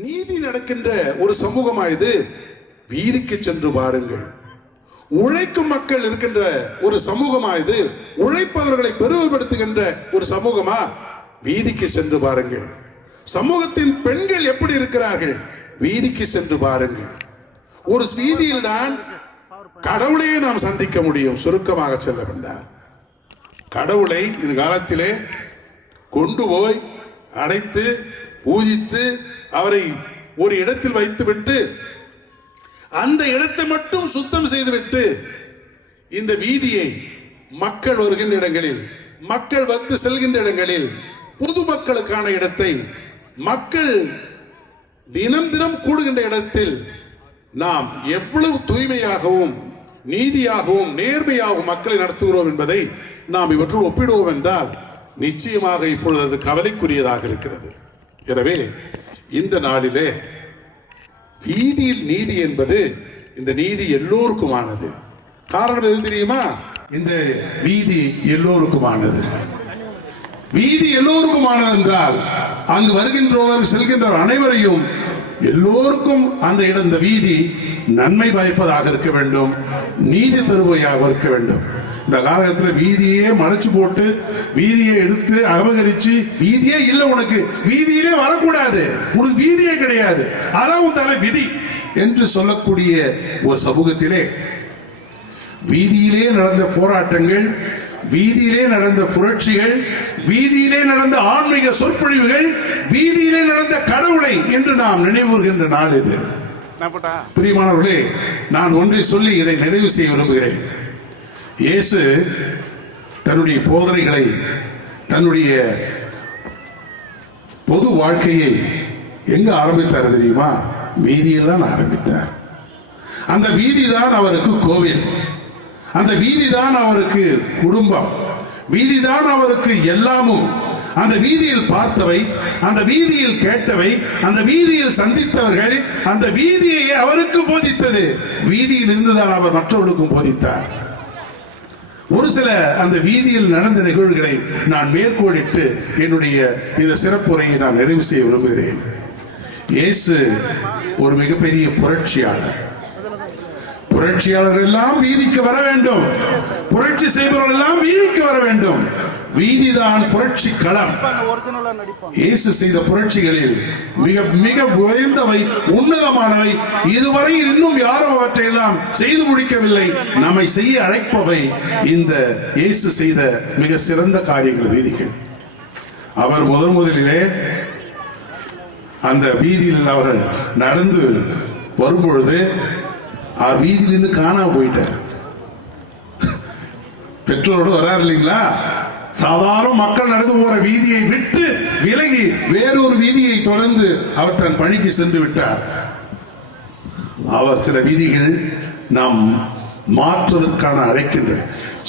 நீதி நடக்கின்ற ஒரு சமூகமா இது? வீதிக்கு சென்று பாருங்கள். உழைக்கும் மக்கள் இருக்கின்ற ஒரு சமூகமா இது? உழைப்பவர்களை பெருமைப்படுத்துகின்ற ஒரு சமூகமா? வீதிக்கு சென்று பாருங்கள். சமூகத்தின் பெண்கள் எப்படி இருக்கிறார்கள்? வீதிக்கு சென்று பாருங்கள். ஒரு வீதியில் தான் கடவுளையே நாம் சந்திக்க முடியும். சுருக்கமாக சொல்ல வேண்டாம், கடவுளை இது காலத்திலே கொண்டு போய் அடைத்து பூஜித்து அவரை ஒரு இடத்தில் வைத்துவிட்டு அந்த இடத்தை மட்டும் சுத்தம் செய்துவிட்டு இந்த வீதியை மக்கள் வருகின்ற இடங்களில், மக்கள் வந்து செல்கின்ற இடங்களில், பொதுமக்களுக்கான இடத்தை, மக்கள் தினம் தினம் கூடுகின்ற இடத்தில் நாம் எவ்வளவு தூய்மையாகவும் நீதியாகவும் நேர்மையாகவும் மக்களை நடத்துகிறோம் என்பதை நாம் இவற்றுள் ஒப்பிடுவோம் என்றால் நிச்சயமாக இப்பொழுது அது கவலைக்குரியதாக இருக்கிறது. எனவே இந்த நாளிலே வீதியில் நீதி என்பது, இந்த நீதி எல்லோருக்குமானது. காரணம் எது தெரியுமா? இந்த வீதி எல்லோருக்குமானது. வீதி எல்லோருக்குமானது என்றால் அங்கு வருகின்றவர் செல்கின்றவர் அனைவரையும் எல்லோருக்கும் அந்த இடம், இந்த வீதி நன்மை பயப்பதாக இருக்க வேண்டும், நீதி தருவையாக இருக்க வேண்டும். இந்த காலகட்டத்தில் வீதியே மறைச்சு போட்டு வீதியை எடுத்து அபகரிச்சு, வீதியே இல்லை உனக்கு, வீதியிலே வரக்கூடாது, உனக்கு வீதியே கிடையாது, அதான் உன் தலை விதி என்று சொல்லக்கூடிய ஒரு சமூகத்திலே வீதியிலே நடந்த போராட்டங்கள், வீதியிலே நடந்த புரட்சிகள், வீதியிலே நடந்த ஆன்மீக சொற்பொழிவுகள், வீதியிலே நடந்த கடவுளை என்று நாம் நினைவுகின்ற நாள் இது. பிரியமானவர்களே, நான் ஒன்றை சொல்லி இதை நிறைவு செய்ய விரும்புகிறேன். இயேசு தன்னுடைய போதனைகளை, தன்னுடைய பொது வாழ்க்கையை எங்க ஆரம்பித்தார் தெரியுமா? வீதியில் தான் ஆரம்பித்தார். அந்த வீதி தான் அவருக்கு கோவில், அந்த வீதி தான் அவருக்கு குடும்பம், வீதி தான் அவருக்கு எல்லாமும். அந்த வீதியில் பார்த்தவை, அந்த வீதியில் கேட்டவை, அந்த வீதியில் சந்தித்தவர்கள், அந்த வீதியை அவருக்கு போதித்தது. வீதியில் இருந்துதான் அவர் மற்றவர்களுக்கும் போதித்தார். ஒரு சில அந்த வீதியில் நடந்த நிகழ்வுகளை நான் மேற்கோளிட்டு என்னுடைய இந்த சிறப்புரையை நான் நிறைவு செய்ய விரும்புகிறேன். இயேசு ஒரு மிகப்பெரிய புரட்சியாளர். புரட்சியாளர்கள் எல்லாம் வீதிக்கு வர வேண்டும், புரட்சி செய்பவர்கள் எல்லாம் வீதிக்கு வர வேண்டும். வீதிதான் புரட்சி களம். இயேசு செய்த புரட்சிகளில் மிக மிக உயர்ந்தவை, உன்னதமானவை, இதுவரை இன்னும் யாரும் அவற்றையெல்லாம் செய்து முடிக்கவில்லை. நம்மை செய்ய அழைப்பவை இந்த இயேசு செய்த மிக சிறந்த காரியங்கள், வீதிகள். அவர் முதலிலே அந்த வீதியில் அவர்கள் நடந்து வரும்பொழுது வீதியிலிருந்து காணாம போயிட்டார். பெற்றோரோடு வராரு இல்லைங்களா? சாதாரண மக்கள் நடந்து போற வீதியை விட்டு விலகி வேறொரு வீதியை தொடர்ந்து அவர் தன் பணிக்கு சென்று விட்டார். அவர் சில வீதிகள் நாம் மாற்றுவதற்கான அழைக்கின்றது.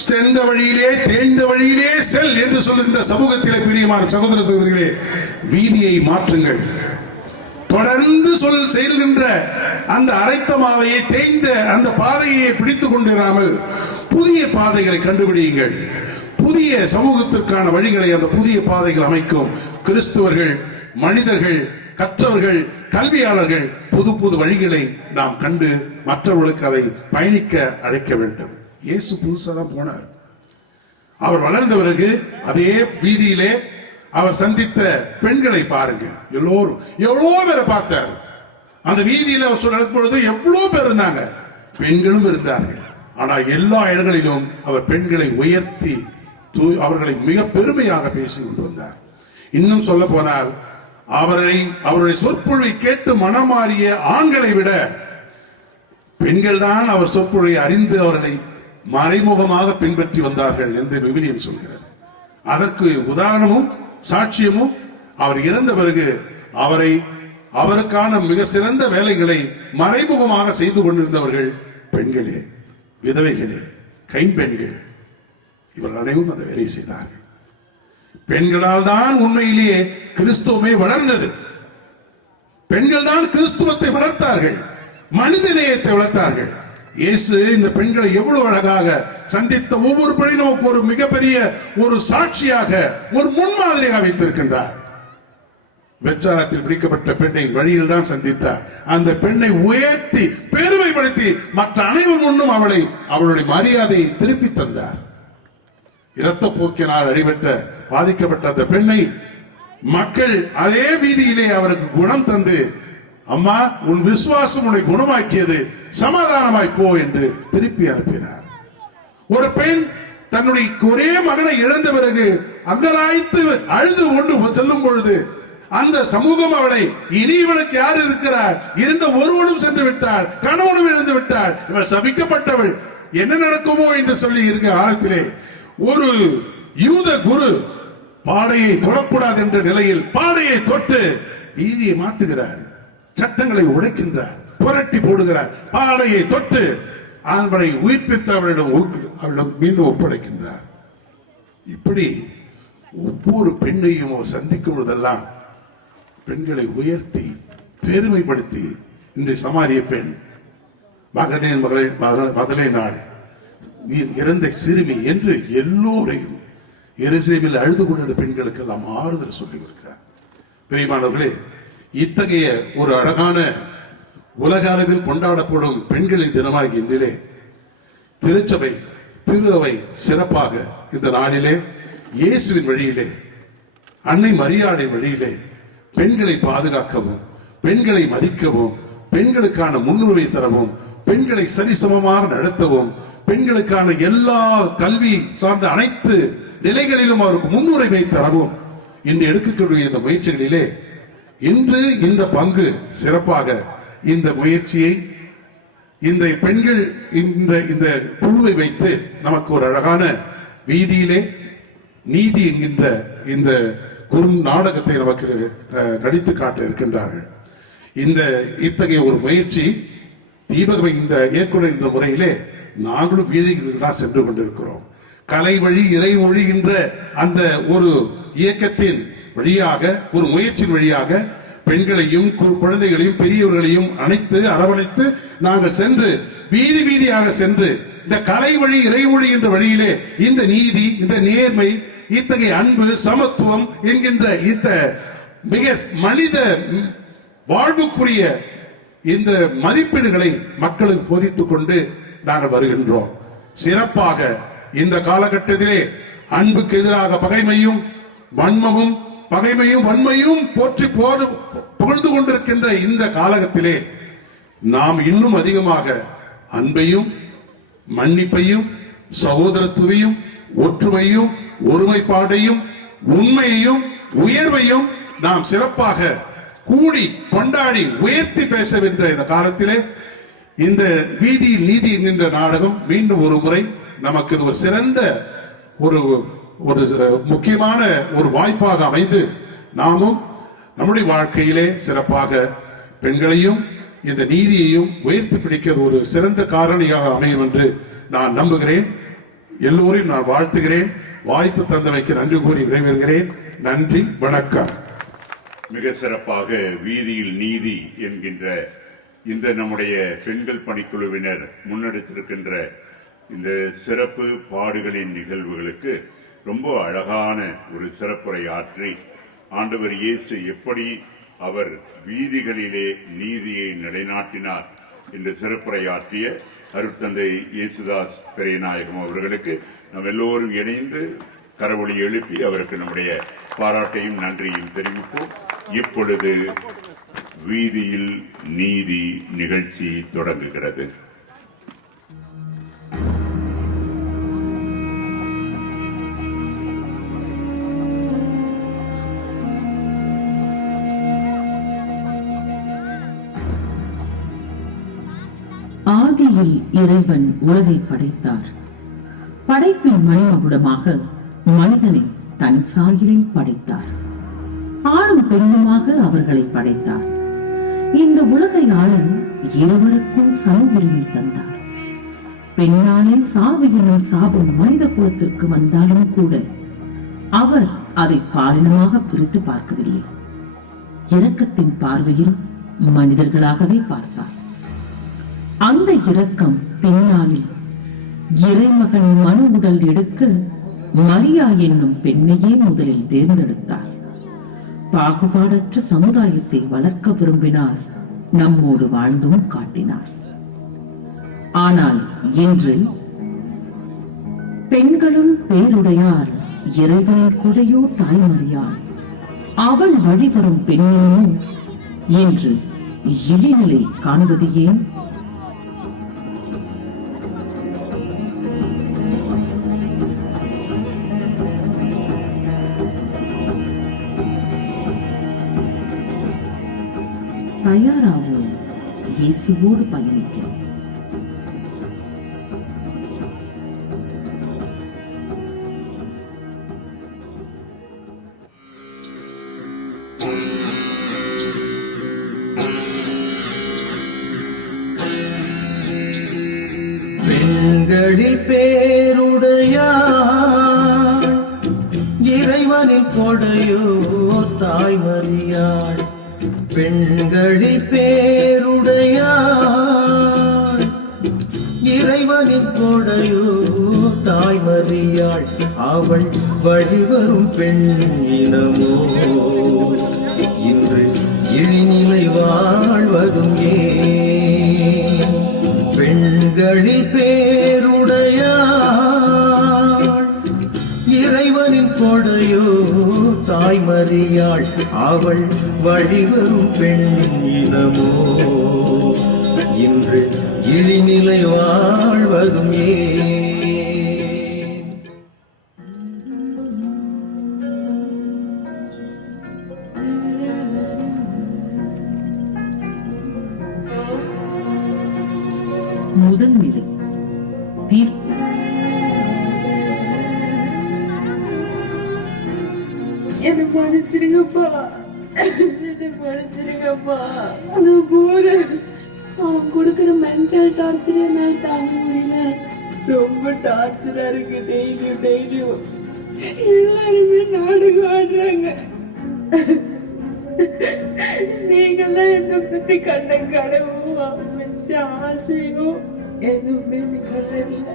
சென்ற வழியிலே தேய்ந்த வழியிலே செல் என்று சொல்லுகின்ற சமூகத்திலே பிரியமான சகோதர சகோதரிகளே, வீதியை மாற்றுங்கள். தொடர்ந்து செல்கின்ற அந்த அரைத்த மாவையை, தேய்ந்த அந்த பாதையை பிடித்துக் கொண்டிராமல் புதிய பாதைகளை கண்டுபிடியுங்கள். புதிய சமூகத்திற்கான வழிகளை அந்த புதிய பாதைகள் அமைக்கும் கிறிஸ்துவர்கள், மனிதர்கள், கற்றவர்கள், கல்வியாளர்கள் புது புது வழிகளை நாம் கண்டு மற்றவர்களுக்கு அதை பயணிக்க அழைக்க வேண்டும். இயேசு புதுசாக தான் போனார். அவர் வளர்ந்த பிறகு அதே வீதியிலே அவர் சந்தித்த பெண்களை பாருங்கள். எல்லோரும் எவ்வளோ பேரை பார்த்தார். அந்த வீதியில் அவர் நடக்கும் பொழுது எவ்வளோ பேர் இருந்தாங்க, பெண்களும் இருந்தார்கள். ஆனால் எல்லா இடங்களிலும் அவர் பெண்களை உயர்த்தி அவர்களை மிக பெருமையாக பேசி கொண்டு வந்தார். இன்னும் சொல்ல போனால் அவருடைய சொற்பொழிவை கேட்டு மனமாறிய ஆண்களை விட பெண்கள் தான் அவர் சொற்பொழிவை அறிந்து அவர்களை மறைமுகமாக பின்பற்றி வந்தார்கள் என்று விவிலியம் சொல்கிறது. அதற்கு உதாரணமும் சாட்சியமும் அவர் இறந்த பிறகு அவருக்கான மிக சிறந்த வேலைகளை மறைமுகமாக செய்து கொண்டிருந்தவர்கள் பெண்களே, விதவைகளே, கைம்பெண்கள், இவர்கள் அனைவரும் அந்த வேலை செய்தார்கள். பெண்களால் தான் உண்மையிலேயே கிறிஸ்துவமே வளர்ந்தது. பெண்கள் தான் கிறிஸ்துவத்தை வளர்த்தார்கள், மனித நேயத்தை வளர்த்தார்கள். இயேசு இந்த பெண்களை எவ்வளவு அழகாக சந்தித்த ஒவ்வொரு பணியும் ஒரு மிகப்பெரிய ஒரு சாட்சியாக, ஒரு முன்மாதிரியாக வைத்திருக்கின்றார். விபச்சாரத்தில் பிடிக்கப்பட்ட பெண்ணை வழியில் தான் சந்தித்தார். அந்த பெண்ணை உயர்த்தி பெருமைப்படுத்தி மற்ற அனைவர் முன்னும் அவளுடைய மரியாதையை திருப்பி தந்தார். இரத்த போக்கினால் அடிபட்ட பாதிக்கப்பட்ட அந்த பெண்ணை மக்கள் அதே வீதியிலே அவருக்கு குணம் தந்து, அம்மா உன் விசுவாசம் உன்னை குணமாக்கியது, சமாதானமாய் போ என்று திருப்பி அனுப்பினார். ஒரு பெண் தன்னுடைய ஒரே மகனை இழந்த பிறகு அங்கலாய்த்து அழுது கொண்டு செல்லும் பொழுது அந்த சமூகம் அவளை, இனி இவளுக்கு யார் இருக்கிறார், இருந்த ஒருவனும் சென்று விட்டாள், கணவனும் இழந்து விட்டாள், இவள் சபிக்கப்பட்டவள், என்ன நடக்குமோ என்று சொல்லி இருக்க காலத்திலே ஒரு யூத குரு பாடையை தொடக்கூடாது என்ற நிலையில் பாடையை தொட்டு வீதியை மாற்றுகிறார், சட்டங்களை உடைக்கின்றார், புரட்டி போடுகிறார், பாடையை தொட்டு அவளை உயிர்ப்பித்து அவளிடம் மீண்டும் ஒப்படைக்கின்றார். இப்படி ஒவ்வொரு பெண்ணையும் சந்திக்கும் பொழுதெல்லாம் பெண்களை உயர்த்தி பெருமைப்படுத்தி, இன்று சமாரிய பெண் மகதலேனாள் இறந்த சிறுமி என்று எல்லோரையும் எருசலேமில் அழுது கொண்ட பெண்களுக்கு எல்லாம் ஆறுதல் சொல்லி வருகிறார். பிரியமானவர்களே, இத்தகைய ஒரு அழகான உலக அளவில் கொண்டாடப்படும் பெண்களின் தினமாகிய இன்றிலே திருச்சபை திரு அவை சிறப்பாக இந்த நாளிலே இயேசுவின் வழியிலே, அன்னை மரியாளின் வழியிலே பெண்களை பாதுகாக்கவும், பெண்களை மதிக்கவும், பெண்களுக்கான முன்னுரிமை தரவும், பெண்களை சரிசமமாக நடத்தவும், பெண்களுக்கான எல்லா கல்வி சார்ந்த அனைத்து நிலைகளிலும் அவருக்கு முன்னுரிமை தரவும் இன்று எடுக்கக்கூடிய இந்த முயற்சிகளிலே இன்று இந்த பங்கு சிறப்பாக இந்த முயற்சியை இந்த பெண்கள் இந்த குழுவை வைத்து நமக்கு ஒரு அழகான வீதியிலே நீதி என்கின்ற இந்த குறு நாடகத்தை நமக்கு நடித்து காட்ட இருக்கின்றார்கள். இத்தகைய ஒரு முயற்சி தீபக இந்த இயக்குனர் என்ற முறையிலே நாங்களும் வீதிகளுக்கு தான் சென்று கொண்டிருக்கிறோம். கலை வழி இறை மொழிகின்ற அந்த ஒரு இயக்கத்தின் வழியாக, ஒரு முயற்சியின் வழியாக பெண்களையும் குழந்தைகளையும் பெரியவர்களையும் அணைத்து அரவணைத்து நாங்கள் சென்று வீதி வீதியாக சென்று இந்த கலை வழி இறைமொழி என்ற வழியிலே இந்த நீதி, இந்த நேர்மை, இத்தகைய அன்பு, சமத்துவம் என்கின்ற இந்த மிக மனித வாழ்வுக்குரிய இந்த மதிப்பீடுகளை மக்களுக்கு போதித்துக் கொண்டு நாங்கள் வருகின்றோம். சிறப்பாக இந்த காலகட்டத்திலே அன்புக்கு எதிராக பகைமையும் வன்மமும், பகைமையும் வன்மையும் போற்றி புகழ்ந்து கொண்டிருக்கின்ற இந்த காலகட்டத்திலே நாம் இன்னும் அதிகமாக அன்பையும், மன்னிப்பையும், சகோதரத்துவையும், ஒற்றுமையும், ஒருமைப்பாடையும், உண்மையையும், உயர்வையும் நாம் சிறப்பாக கூடி கொண்டாடி உயர்த்தி பேசவென்ற இந்த காலத்திலே இந்த வீதியில் நீதி என்கின்ற நாடகம் மீண்டும் ஒரு முறை நமக்கு ஒரு சிறந்த ஒரு முக்கியமான ஒரு வாய்ப்பாக அமைந்து நாமும் நம்முடைய வாழ்க்கையிலே சிறப்பாக பெண்களையும் இந்த நீதியையும் உயர்த்தி பிடிக்கிறது ஒரு சிறந்த காரணியாக அமையும் என்று நான் நம்புகிறேன். எல்லோரையும் நான் வாழ்த்துகிறேன். வாய்ப்பு தந்தமைக்கு நன்றி கூறி விடைபெறுகிறேன். நன்றி, வணக்கம். மிக சிறப்பாக வீதியில் நீதி என்கின்ற இந்த நம்முடைய பெண்கள் பணிக்குழுவினர் முன்னெடுத்திருக்கின்ற இந்த சிறப்பு பாடுகளின் நிகழ்வுகளுக்கு ரொம்ப அழகான ஒரு சிறப்புரை ஆற்றி ஆண்டவர் இயேசு எப்படி அவர் வீதிகளிலே நீதியை நிலைநாட்டினார் என்று சிறப்புரை ஆற்றிய அருட்தந்தை இயேசுதாஸ் பெரியநாயகம் அவர்களுக்கு நாம் எல்லோரும் இணைந்து கரவொலி எழுப்பி அவருக்கு நம்முடைய பாராட்டையும் நன்றியும் தெரிவிப்போம். இப்பொழுது வீதியில் நீதி நிகழ்ச்சி தொடங்குகிறது. ஆதியில் இறைவன் உலகை படைத்தார். படைப்பின் மணிமகுடமாக மனிதனை தன் சாயலில் படைத்தார். ஆணும் பெண்ணுமாக அவர்களை படைத்தார். இந்த உலகை ஆள இருவருக்கும் சம உரிமை தந்தார். பெண்ணாலே சாவு என்னும் சாபம் மனித குலத்திற்கு வந்தாலும் கூட அவர் அதை பாலினமாக பிரித்து பார்க்கவில்லை. இரக்கத்தின் பார்வையில் மனிதர்களாகவே பார்த்தார். அந்த இரக்கம் பின்னாளில் இறைமகன் மனு உடல் எடுக்க மரியா என்னும் பெண்ணையே முதலில் தேர்ந்தெடுத்தார். பாகுபாடற்ற சமுதாயத்தை வளர்க்க விரும்பினார், நம்மோடு வாழ்ந்தும் காட்டினார். ஆனால் இன்று பெண்களுள் பேருடையார், இறைவனின் கொடையோ தாய்மறியாள், அவள் வழிவரும் பெண்ணினமும் என்று இழிநிலை காண்பது ஏன்? தயாராகும் இயேசுவோடு பயணிக்க. பெண்களில் பேருடையாள், இறைவனின் கொடையோ தாய்மறியாள். பெண்களில் பேருடையாள், இறைவனின் கொடையோ தாய்மறியாள். அவள் வழிவரும் பெண்ணினமோ இன்று இழிநிலை வாழ்வதும் ஏன்? பெண்களில் பேருடையாள், இறைவனின் கொடையோ தாய்மறியாள். அவள் வழிவரும் பெண்ணினமோ இன்று இழிநிலை வாழ்வதும் ஏன்? முதல் நிலை தீர்ப்பு. என்ன மன்னிச்சிருங்கப்பா, என்ன மன்னிச்சிருங்கப்பா. நான் போறேன். அவன் கொடுக்குற மென்டல் டார்ச்சரை நான் தாங்க முடியல. ரொம்ப டார்ச்சரா இருக்கு. டெய்லியும் எல்லாருமே நாடகம் ஆடுறாங்க. நீங்கெல்லாம் என்ன பத்தி கண்ட கடவும் வச்ச ஆசையும் எதுவுமே நீ கண்டதில்ல.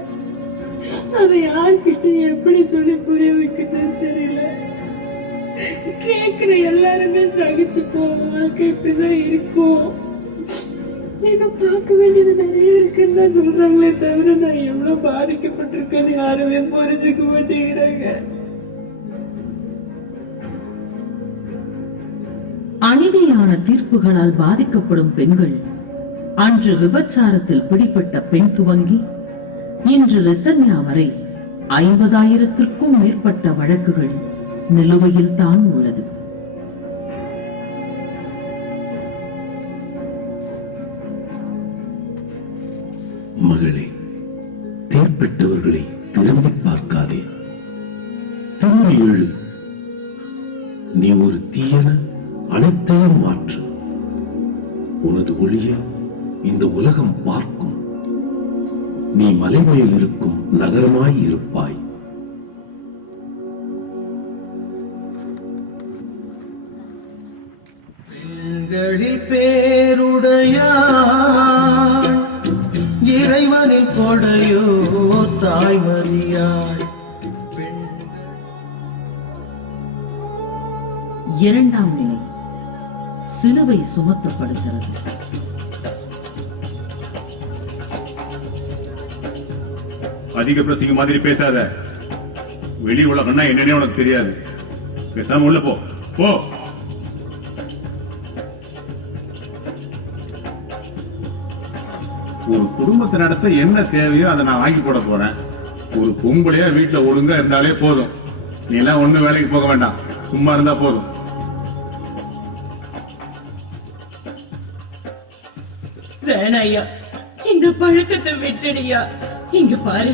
அதை யார்கிட்ட எப்படி சொல்லி புரிய வைக்கிறதுன்னு தெரியல. கேக்குற எல்லாருமே சகிச்சு வாழ்க்கை இப்படிதான் இருக்கும். என்ன பார்க்க வேண்டியது நிறைய இருக்குன்னு சொல்றாங்களே தவிர நான் எவ்வளவு பாதிக்கப்பட்டிருக்கேன்னு யாருமே புரிஞ்சுக்க மாட்டேங்கிறாங்க. அநீதியான தீர்ப்புகளால் பாதிக்கப்படும் பெண்கள், அன்று விபச்சாரத்தில் பிடிப்பட்ட பெண் துவங்கி இன்று ரித்தன்யா வரை 50,000த்திற்கும் மேற்பட்ட வழக்குகள் நிலுவையில் தான் உள்ளது. மகளே, தேர்பெற்றவர்களை திரும்பி பார்க்காதே. திரும்பி எழு. நீ ஒரு தீயன அனைத்தையும் மாற்று. உனது ஒளியை இந்த உலகம் பார்க்கும். நீ மலை மேல் இருக்கும் நகரமாய் இருப்பாய். பெண்களில் பேருடையாள், இறைவனின் கொடையோ தாய்மறியாள். இரண்டாம் நிலை சிலுவை சுமத்தப்படுகிறது. அதிக பிரசங்க மாதிரி பேசாத. வெளி உலகம்னா என்னன்னே உனக்கு தெரியாது. பேசாம உள்ள போ போ. ஒரு குடும்பத்தை நடத்த என்ன தேவையோ அதை நான் வாங்கி போட போறேன். ஒரு பொம்பளையா வீட்டுல ஒழுங்கா இருந்தாலே போதும். நீ எல்லாம் ஒண்ணு வேலைக்கு போக வேண்டாம், சும்மா இருந்தா போதும். வேணாயா, இந்த பழக்கத்தை விட்டுடியா. இங்க பாரு,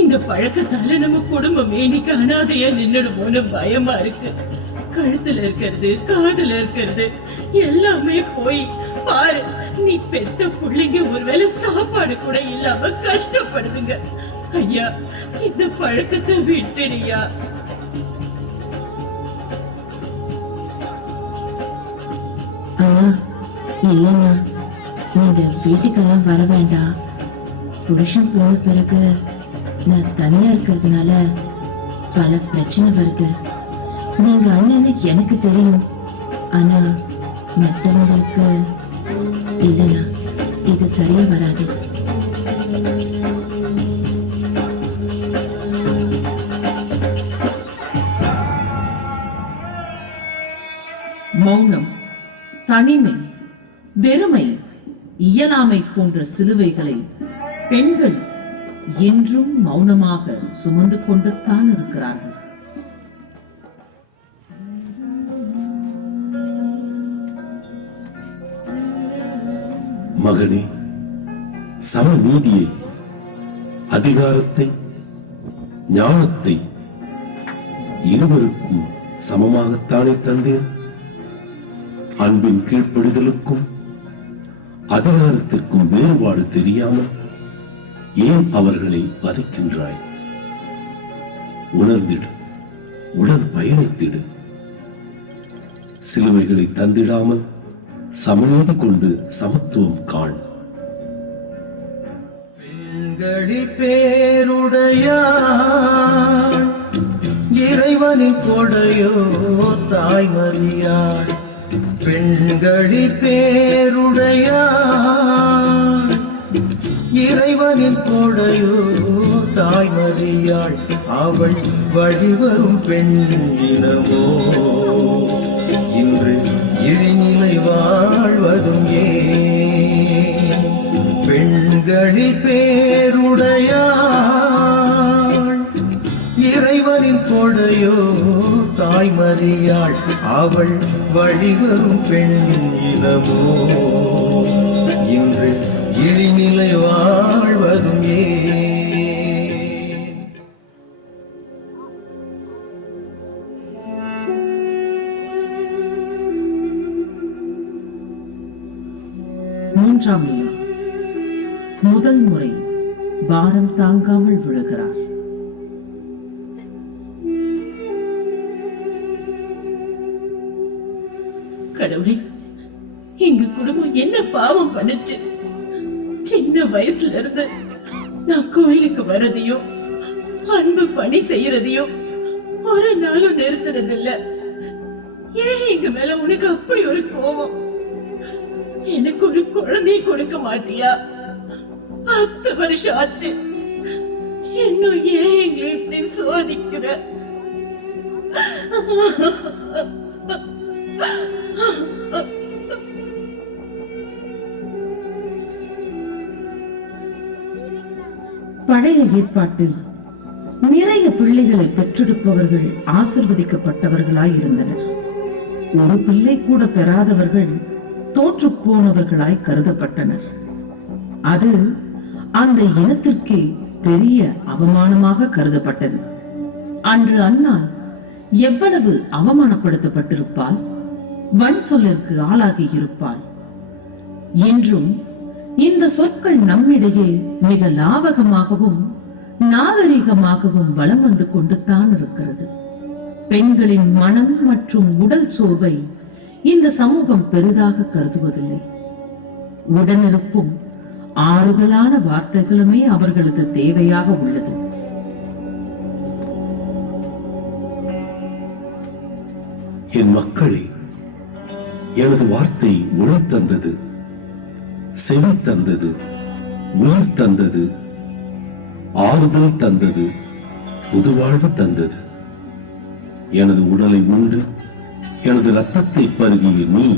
இந்த பழக்கத்தால நம்ம குடும்பமே இன்னைக்கு அனாதையா நின்னுடுமோன்னு பயமா இருக்கு. கழுத்துல இருக்கிறது, காதுல இருக்கிறது எல்லாமே போய் பாரு. நீ பெத்த பிள்ளைங்க ஒருவேளை சாப்பாடு கூட இல்லாம கஷ்டப்படுதுங்க. ஐயா, இந்த பழக்கத்தை விட்டுடியா. அண்ணா, இல்லைண்ணா, நீங்க வீட்டுக்கெல்லாம் வர வேண்டாம். புருஷன் போன பிறகு நான் தனியா இருக்கிறதுனால பல பிரச்சனை வருது. நீங்க அண்ணன்னு எனக்கு தெரியும். ஆனா மற்றவங்களுக்கு இல்லைண்ணா, இது சரியா வராது. மௌனம், தனிமை, வெறுமை, இயலாமை போன்ற சிலுவைகளை பெண்கள் என்றும் மௌனமாக சுமந்து கொண்டுத்தான் இருக்கிறார்கள். மகனே, சமநீதியை, அதிகாரத்தை, ஞானத்தை இருவருக்கும் சமமாகத்தானே தந்தேன். அன்பின் கீழ்ப்படிதலுக்கும் அதிகாரத்திற்கும் வேறுபாடு தெரியாமல் ஏன் அவர்களை வதைக்கின்றாய்? உணர்ந்திடு, உடன் பயணித்திடு. சிலுவைகளை தந்திடாமல் சமநீதி கொண்டு சமத்துவம் காண். பெண்களில் பேருடையாள், இறைவனின் கொடையோ தாய்மறியாள். பெண்களில் பேருடையாள், இறைவனின் கொடையோ தாய்மறியாள். அவள் வழிவரும் பெண் இனமோ இன்று இழிநிலை வாழ்வதும் ஏன்? பெண்களில் பேருடையாள், இறைவனின் கொடையோ தாய்மறியாள். அவள் வழிவரும் பெண் இனமோ இன்று இழிநிலை வாழ்வதும் ஏன்? மூன்றாம் நிலை. முதல் முறை பாரம் தாங்காமல் விழுகிறார். கடவுளே, எங்க குடும்பம் என்ன பாவம் பண்ணுச்சு? சின்ன வயசுல இருந்து நான் கோயிலுக்கு வரதையும் அன்பு பணி செய்யறதையும் ஒரு நாளும் நிறுத்துறது இல்ல. ஏன் எங்க மேல உனக்கு அப்படி ஒரு கோபம்? எனக்கு ஒரு குழந்தையை கொடுக்க மாட்டியா? 10 வருஷம் ஆச்சு, இன்னும் ஏன் எங்களை இப்படி சோதிக்கிற? பழைய ஏற்பாட்டில் நிறைய பிள்ளைகளை பெற்றெடுப்பவர்கள் ஆசிர்வதிக்கப்பட்டவர்களாய் இருந்தனர். ஒரு பிள்ளை கூட பெறாதவர்கள் தோற்று போனவர்களாய் கருதப்பட்டனர். அது அந்த இனத்திற்கே பெரிய அவமானமாக கருதப்பட்டது. அன்று அன்னாள் எவ்வளவு அவமானப்படுத்தப்பட்டிருப்பாள், வன் சொல்லிற்கு ஆளாகி இருப்பாள். என்றும் இந்த சொற்கள் நம்மிடையே மிக லாவகமாகவும் நாகரிகமாகவும் வலம் வந்து கொண்டுதான் இருக்கிறது. பெண்களின் மனம் மற்றும் உடல் சோர்வை இந்த சமூகம் பெரிதாக கருதுவதில்லை. உடனிருப்பும் ஆறுதலான வார்த்தைகளுமே அவர்களது தேவையாக உள்ளது. என் மக்களே, எனது வார்த்தை ஒளி தந்தது, செவி தந்தது, உயிர் தந்தது, ஆறுதல் தந்தது, புதுவாழ்வு தந்தது. எனது உடலை உண்டு எனது இரத்தத்தை பருகிய நீ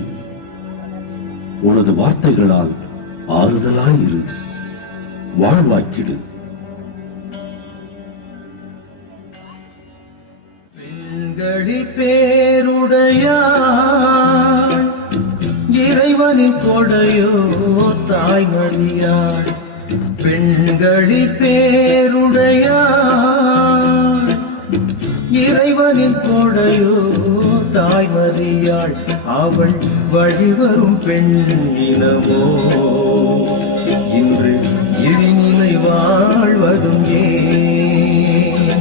உனது வார்த்தைகளால் ஆறுதலாயிரு, வாழ்வாக்கிடு. பெண்களில் பேருடையாள், இறைவனின் கொடையோ தாய்மறியாள். பெண்களில் பேருடையாள், இறைவனின் கொடையோ தாய்மறியாள். அவள் வழிவரும் பெண் இனமோ இன்று இழிநிலை வாழ்வதும் ஏன்?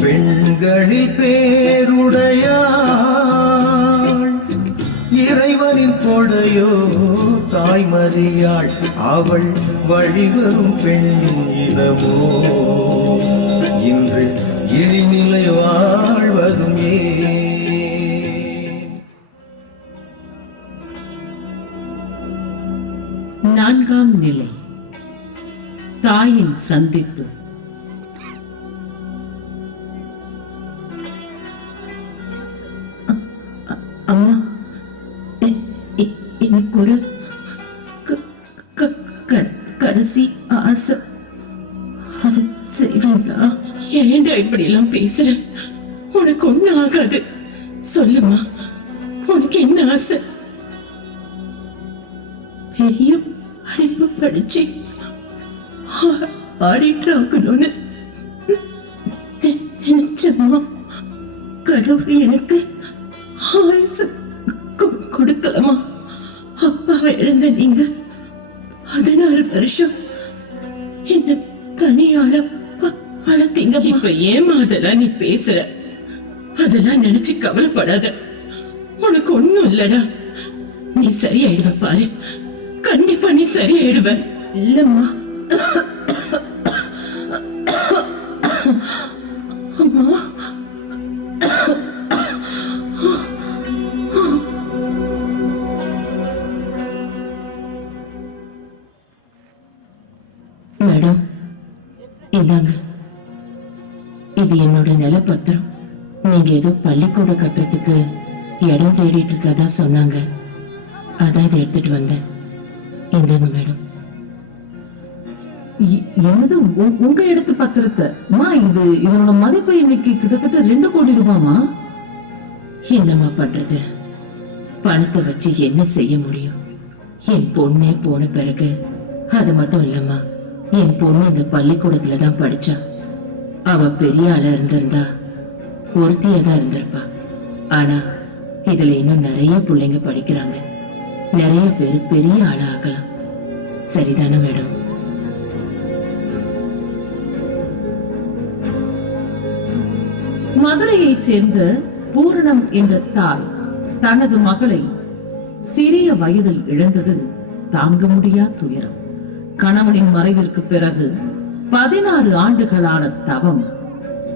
பெண்களில் பேருடையாள், இறைவனின் கொடையோ தாய்மறியாள். அவள் வழிவரும் பெண் இனமோ இன்று இழிநிலை வாழ்வதும் ஏன்? சந்திப்பு. அம்மா, எனக்கு ஒரு கடைசி ஆசை. அது செய்வீங்களா? ஏன்டா இப்படி எல்லாம் பேசுற? உனக்கு ஒண்ணும் ஆகாது. சொல்லுமா, உனக்கு என்ன ஆசை? பெரிய படிப்பு படிச்சு ஆடிட்டர் ஆகணும்னு நினைச்சம்மா. கடவுள் எனக்கு ஆயுசு கொடுக்கலாமா? அப்பாவை இழந்த நீங்க 16 வருஷம் என்ன தனியாள வளர்த்தீங்க. இப்ப ஏமா அதெல்லாம் நீ பேசுற? அதெல்லாம் நினைச்சு கவலைப்படாத. உனக்கு ஒண்ணும் இல்லடா. நீ சரியாயிடுவ பாரு. கண்டிப்பா நீ சரியாயிடுவ. இல்லம்மா, அம்மா, மேடம், இந்தாங்க. இது என்னோட நிலப்பத்திரம். நீங்க ஏதோ பள்ளிக்கூட கட்டுறதுக்கு இடம் தேடிட்டு இருக்கதா சொன்னாங்க. அதான் இதை எடுத்துட்டு வந்தேன். இந்தாங்க மேடம். என்னது உங்க இடத்து பத்திரத்தை? இதனோட மதிப்பு இன்னைக்கு கிட்டத்தட்ட 2 கோடி ரூபாய்மா. என்னம்மா பண்றது? பணத்தை வச்சு என்ன செய்ய முடியும்? என் பொண்ணே போன பிறகு. அது மட்டும் இல்லம்மா, என் பொண்ணு இந்த பள்ளிக்கூடத்துல தான் படிச்சா. அவ பெரிய ஆளா இருந்திருந்தா ஒருத்தியா தான் இருந்திருப்பா. ஆனா இதுல இன்னும் நிறைய பிள்ளைங்க படிக்கிறாங்க. நிறைய பேர் பெரிய ஆளா ஆகலாம். சரிதானே மேடம்? மதுரையை சேர்ந்த பூரணம் என்ற தாய் தனது மகளை சிறிய வயதில் இழந்தது தாங்க முடியா துயரம். கணவனின் மறைவிற்கு பிறகு 16 ஆண்டுகளான தவம்.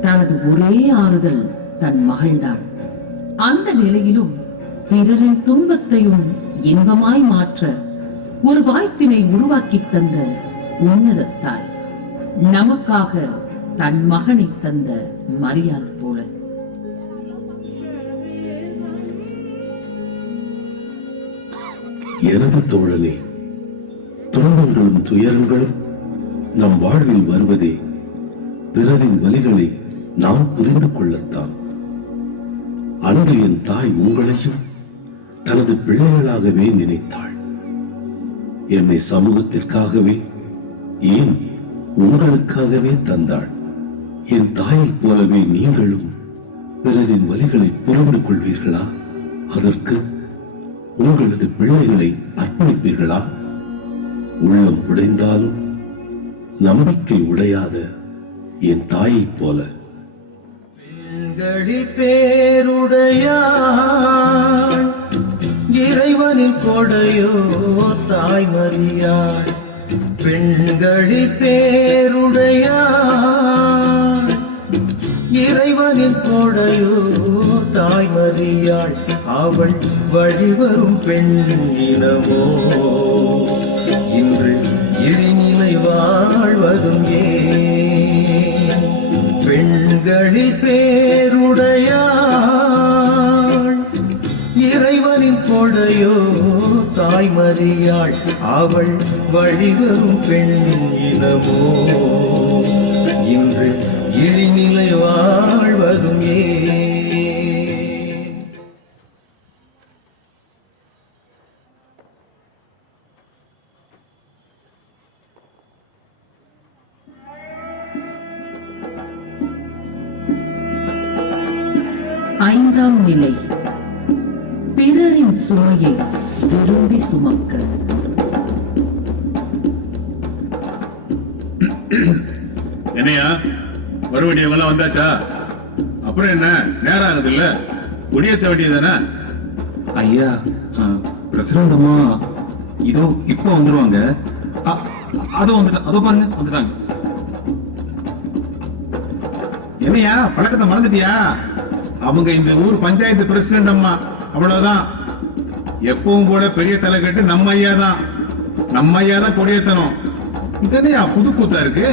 தனது ஒரே ஆறுதல் தன் மகள்தான். அந்த நிலையிலும் பிறரின் துன்பத்தையும் இன்பமாய் மாற்ற ஒரு வாய்ப்பினை உருவாக்கி தந்த உன்னத தாய். நமக்காக தன் மகனை தந்த மரியாள் போல. எனது தோழனே, துன்பங்களும் துயரங்களும் நம் வாழ்வில் வருவதே பிறரின் வலிகளை நாம் புரிந்து கொள்ளத்தான். அன்று என் தாய் உங்களையும் தனது பிள்ளைகளாகவே நினைத்தாள். என்னை சமூகத்திற்காகவே, ஏன் உங்களுக்காகவே தந்தாள். என் தாயைப் போலவே நீங்களும் பிறரின் வலிகளை புரிந்து கொள்வீர்களா? அதற்கு உங்களது பிள்ளைகளை அர்ப்பணிப்பீர்களா? உள்ளம் உடைந்தாலும் நம்பிக்கை உடையாத என் தாயைப் போல. பெண்களில் பேருடையாள், இறைவனின் கொடையோ தாய்மறியாள். பெண்களில் பேருடையாள், இறைவனின் கொடையோ தாய்மறியாள். அவள் வழிவரும் பெண் இனமோ இன்று இழிநிலை வாழ்வதும் ஏன்? பெண்களில் பேருடையாள், இறைவனின் கொடையோ தாய்மறியாள். அவள் வழிவரும் பெண் இனமோ இன்று இழிநிலை வாழ்வதும் ஏன்? ஐந்தாம் நிலை, பிறரின் சுமையை விரும்பி சுமக்க. என்னையா வர வேண்டியவங்க வந்தாச்சா? அப்புறம் என்ன, நேரம் ஆகுது இல்ல? குடியேற்ற வேண்டியதானே? ஐயா, பிரசிடண்ட் அம்மா இதோ இப்போ வந்துருவாங்க. அதோ பாருங்க வந்துட்டாங்க. என்னையா பழக்கத்தை மறந்துட்டியா? அவங்க இந்த ஊர் பஞ்சாயத்து பிரசிடண்ட் அம்மா, அவ்வளவுதான். எப்பவும் போல பெரிய தலை கட்டு நம்ம ஐயா தான் கொடியேத்தணும். இதனையா புது கூத்தா இருக்கு?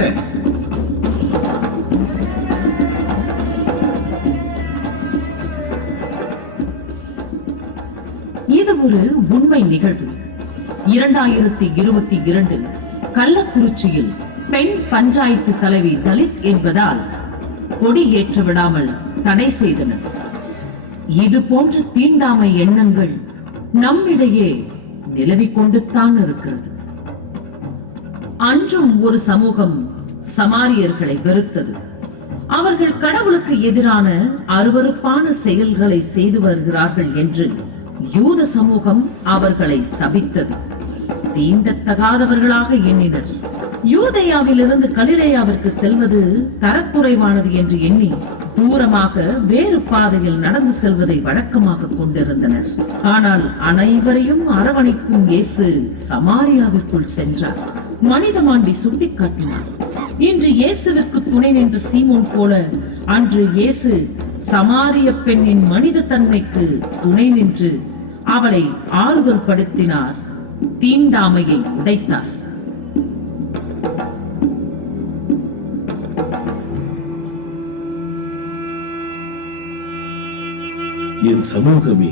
ஒரு உண்மை நிகழ்வு. 2022 கள்ளக்குறிச்சியில் பெண் பஞ்சாயத்து தலைவி தலித் என்பதால் கொடி ஏற்ற விடாமல் தடை செய்தனர். இது போன்ற தீண்டாமை எண்ணங்கள் நம்மிடையே நிலவிக் கொண்டுத்தான் இருக்கிறது. அன்றும் ஒரு சமூகம் சமாரியர்களை வெறுத்தது. அவர்கள் கடவுளுக்கு எதிரான அருவருப்பான செயல்களை செய்து வருகிறார்கள் என்று யூத சமூகம் அவர்களை சபித்தது. தீண்டத்தகாதவர்களாக எண்ணினர். யூதேயாவிலிருந்து கலிலேயாவிற்கு செல்வது தரக்குறைவானது என்று எண்ணி தூரமாக வேறு பாதையில் நடந்து செல்வதை வழக்கமாக கொண்டிருந்தனர். ஆனால் அனைவரையும் அரவணைக்கும் இயேசு சமாரியாவிற்குள் சென்றார். மனித மாண்பை சுட்டிக்காட்டினார். இன்று இயேசுவிற்கு துணை நின்ற சீமோன் போல அன்று இயேசு சமாரிய பெண்ணின் மனித தன்மைக்கு துணை நின்று அவளை ஆறுதல் படுத்தினார். தீண்டாமையை உடைத்தார். என் சமூகமே,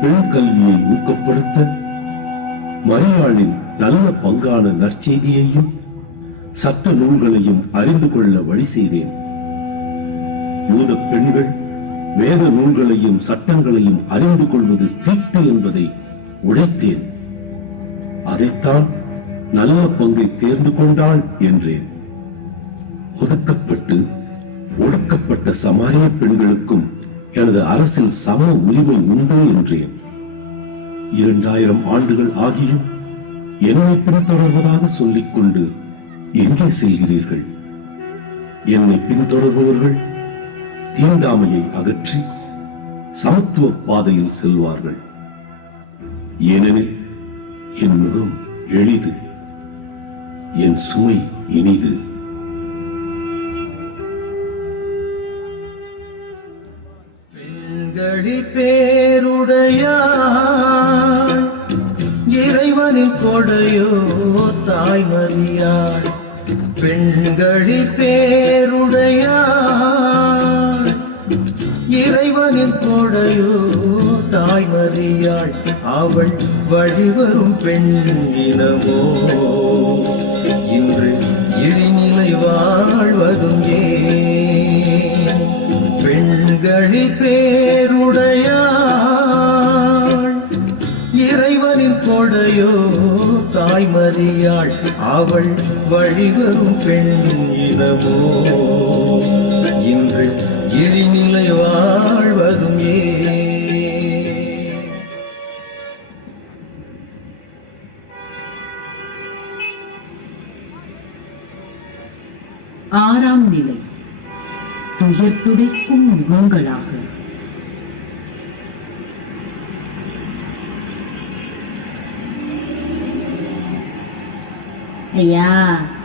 பெண் கல்வியை ஊக்கப்படுத்த மரியாளின் நல்ல பங்கான நற்செய்தியையும் சட்ட நூல்களையும் அறிந்து கொள்ள வழி செய்தேன். யூத பெண்கள் வேத நூல்களையும் சட்டங்களையும் அறிந்து கொள்வது தீட்டு என்பதை உழைத்தேன். அதைத்தான் நல்ல பங்கை தேர்ந்து கொண்டாள் என்றேன். ஒதுக்கப்பட்டு ஒடுக்கப்பட்ட சமாரிய பெண்களுக்கும் எனது அரசில் சம உரிமை உண்டு என்றேன். 2000 ஆண்டுகள் ஆகியும் என்னை பின்தொடர்வதாக சொல்லிக் கொண்டு எங்கே செல்கிறீர்கள்? என்னை பின்தொடர்பவர்கள் தீண்டாமையை அகற்றி சமத்துவ பாதையில் செல்வார்கள். ஏனெனில் என் முகம் எளிது, என் சுமை இனிது. பெண்களில் பேருடையாள், இறைவனின் கொடையோ தாய்மறியாள். பெண்களில் பேருடையாள், இறைவனின் கொடையோ தாய்மறியாள். அவள் வழிவரும் பெண்ணினமோ இன்று இழிநிலை வாழ்வதும் ஏன்? பெண்களில் பேருடையாள், இறைவனின் கொடையோ தாய்மறியாள். அவள் வழிவரும் பெண்ணினமோ இன்று இழிநிலை வாழ்வதும் ஏன்? ஆறாம் நிலை, துயர் துடைக்கும் முகங்களாக. ஐயா,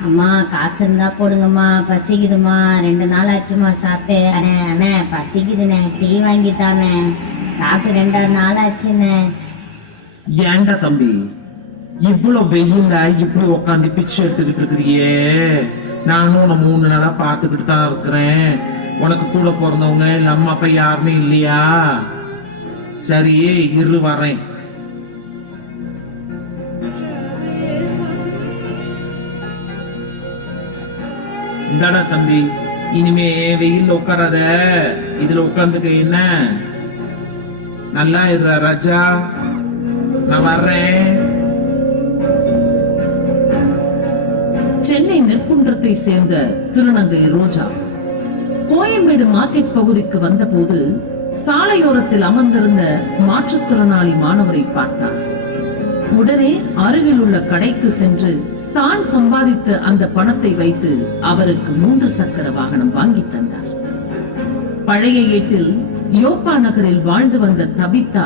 அம்மா காசு இருந்தா போடுங்கம்மா, பசிக்குதுமா, 2 நாள் ஆச்சுமா சாப்பிட்டு. அண்ணே அண்ணே பசிக்குதுண்ணே, டீ வாங்கித்தானே, சாப்பிட்டு 2 நாள் ஆச்சுண்ணே. ஏண்டா தம்பி இவ்வளவு வெயில்ல இப்படி உக்காந்து பிச்சை எடுத்துக்கிட்டு இருக்கிறியே? நானும் உன்னை 3 நாளா பாத்துக்கிட்டு தான் இருக்கிறேன். உனக்கு கூட பிறந்தவங்க இல்ல அம்மா அப்பா யாருமே இல்லையா? சரி இரு வரேன். இந்தாடா தம்பி, இனிமே வெயில் உட்காராத, இதுல உட்காந்துக்க. என்ன நல்லா இருற ராஜா, நான் வர்றேன். சென்னை நெற்குன்றத்தை சேர்ந்த திருநங்கை ரோஜா கோயம்பேடு மார்க்கெட் பகுதிக்கு வந்தபோது சாலையோரத்தில் அமர்ந்திருந்த மாற்றுத்திறனாளி மாணவரை பார்த்தார். உடனே அருகில் உள்ள கடைக்கு சென்று தான் சம்பாதித்த அந்த பணத்தை வைத்து அவருக்கு 3 சக்கர வாகனம் வாங்கி தந்தார். பழைய ஏட்டில் யோப்பா நகரில் வாழ்ந்து வந்த தபிதா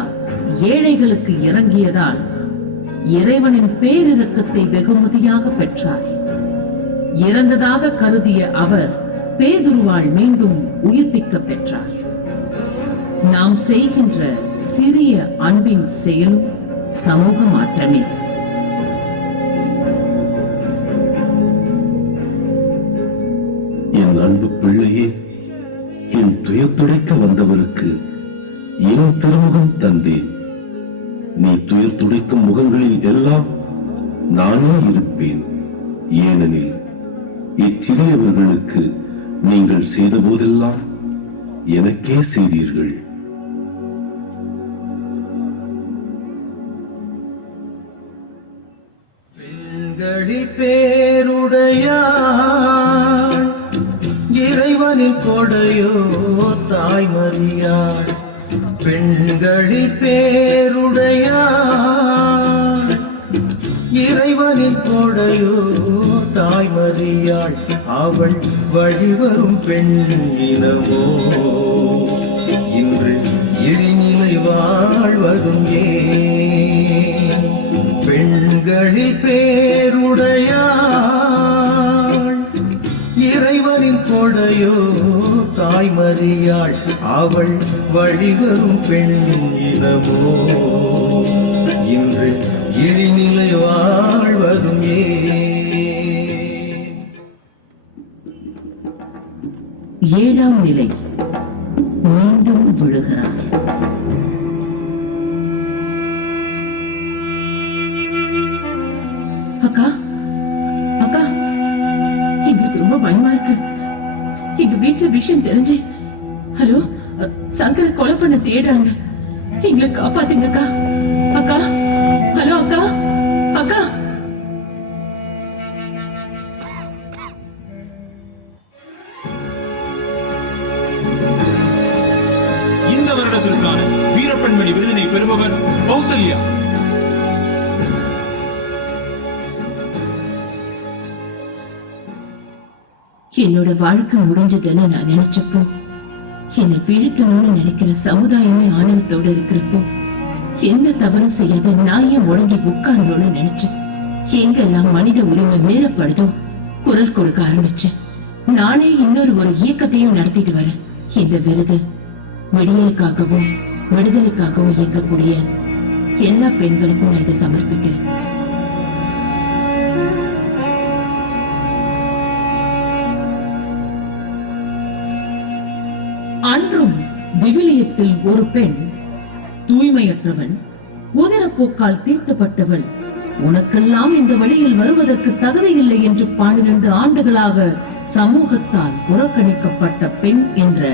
ஏழைகளுக்கு இறங்கியதால் இறைவனின் பேரிரக்கத்தை வெகுமதியாக பெற்றார். இறந்ததாக கருதிய அவர் பேதுருவால் மீண்டும் உயிர்ப்பிக்க பெற்றார். நாம் செய்கின்ற சிறிய அன்பின் செயலும் சமூக மாற்றமே. என் அன்பு பிள்ளையே, என் துயர் துடைக்க வந்தவருக்கு என் திருமுகம் தந்தேன். நீ துயர் துடைக்கும் முகங்களில் எல்லாம் நானே இருப்பேன். ஏனெனில் இச்சிறியவர்களுக்கு நீங்கள் செய்த போதெல்லாம் எனக்கே செய்தீர்கள். பெண்களில் பேருடையாள், இறைவனின் கொடையோ தாய்மறியாள். பெண்களில் பேருடையாள், இறைவனின் கொடையோ தாய்மறியாள். அவள் வழிவரும் பெண் இனமோ இன்று இழிநிலை வாழ்வதும் ஏன்? பெண்களில் பேருடையாள், இறைவனின் கொடையோ தாய்மறியாள். அவள் வழிவரும் பெண் இனமோ இன்று இழிநிலை வாழ்வதும் ஏன்? 7ஆம் நிலை. மீண்டும் விழுகிறார். அக்கா, அக்கா, எங்களுக்கு ரொம்ப பயமா இருக்கு. எங்க வீட்டுல விஷயம் தெரிஞ்சு ஹலோ சங்கர கொலை பண்ண தேடுறாங்க. எங்களை காப்பாத்துங்க அக்கா. அக்கா, ஹலோ அக்கா, அக்கா. இந்த வருடத்திற்கான வீரப்பெண்மணி விருதினை பெறுபவர் கௌசல்யா. என்னோட வாழ்க்கை முடிஞ்சதுன்னு நான் நினைச்சப்போ, என்னை வீழ்த்தணும்னு நினைக்கிற சமுதாயமே ஆணவத்தோடு இருக்கிறப்போ, எந்த தவறும் செய்யாத நாயை முடங்கி உட்கார்ந்தோன்னு நினைச்சேன். எங்கெல்லாம் மனித உரிமை மீறப்படுதோ குரல் கொடுக்க ஆரம்பிச்சேன். நானே இன்னொரு இயக்கத்தையும் நடத்திட்டு வரேன். இந்த விருது விடியலுக்காகவும் விடுதலைக்காகவும் இயங்கக்கூடிய எல்லா பெண்களுக்கும் நான் இதை சமர்ப்பிக்கிறேன். அன்றும் விவிலியத்தில் ஒரு பெண் தூய்மையற்றவள், உதரப்போக்கால் தீட்டப்பட்டவள், உனக்கெல்லாம் இந்த வழியில் வருவதற்கு தகுதியில்லை என்று 12 ஆண்டுகளாக சமூகத்தால் புறக்கணிக்கப்பட்ட பெண் என்ற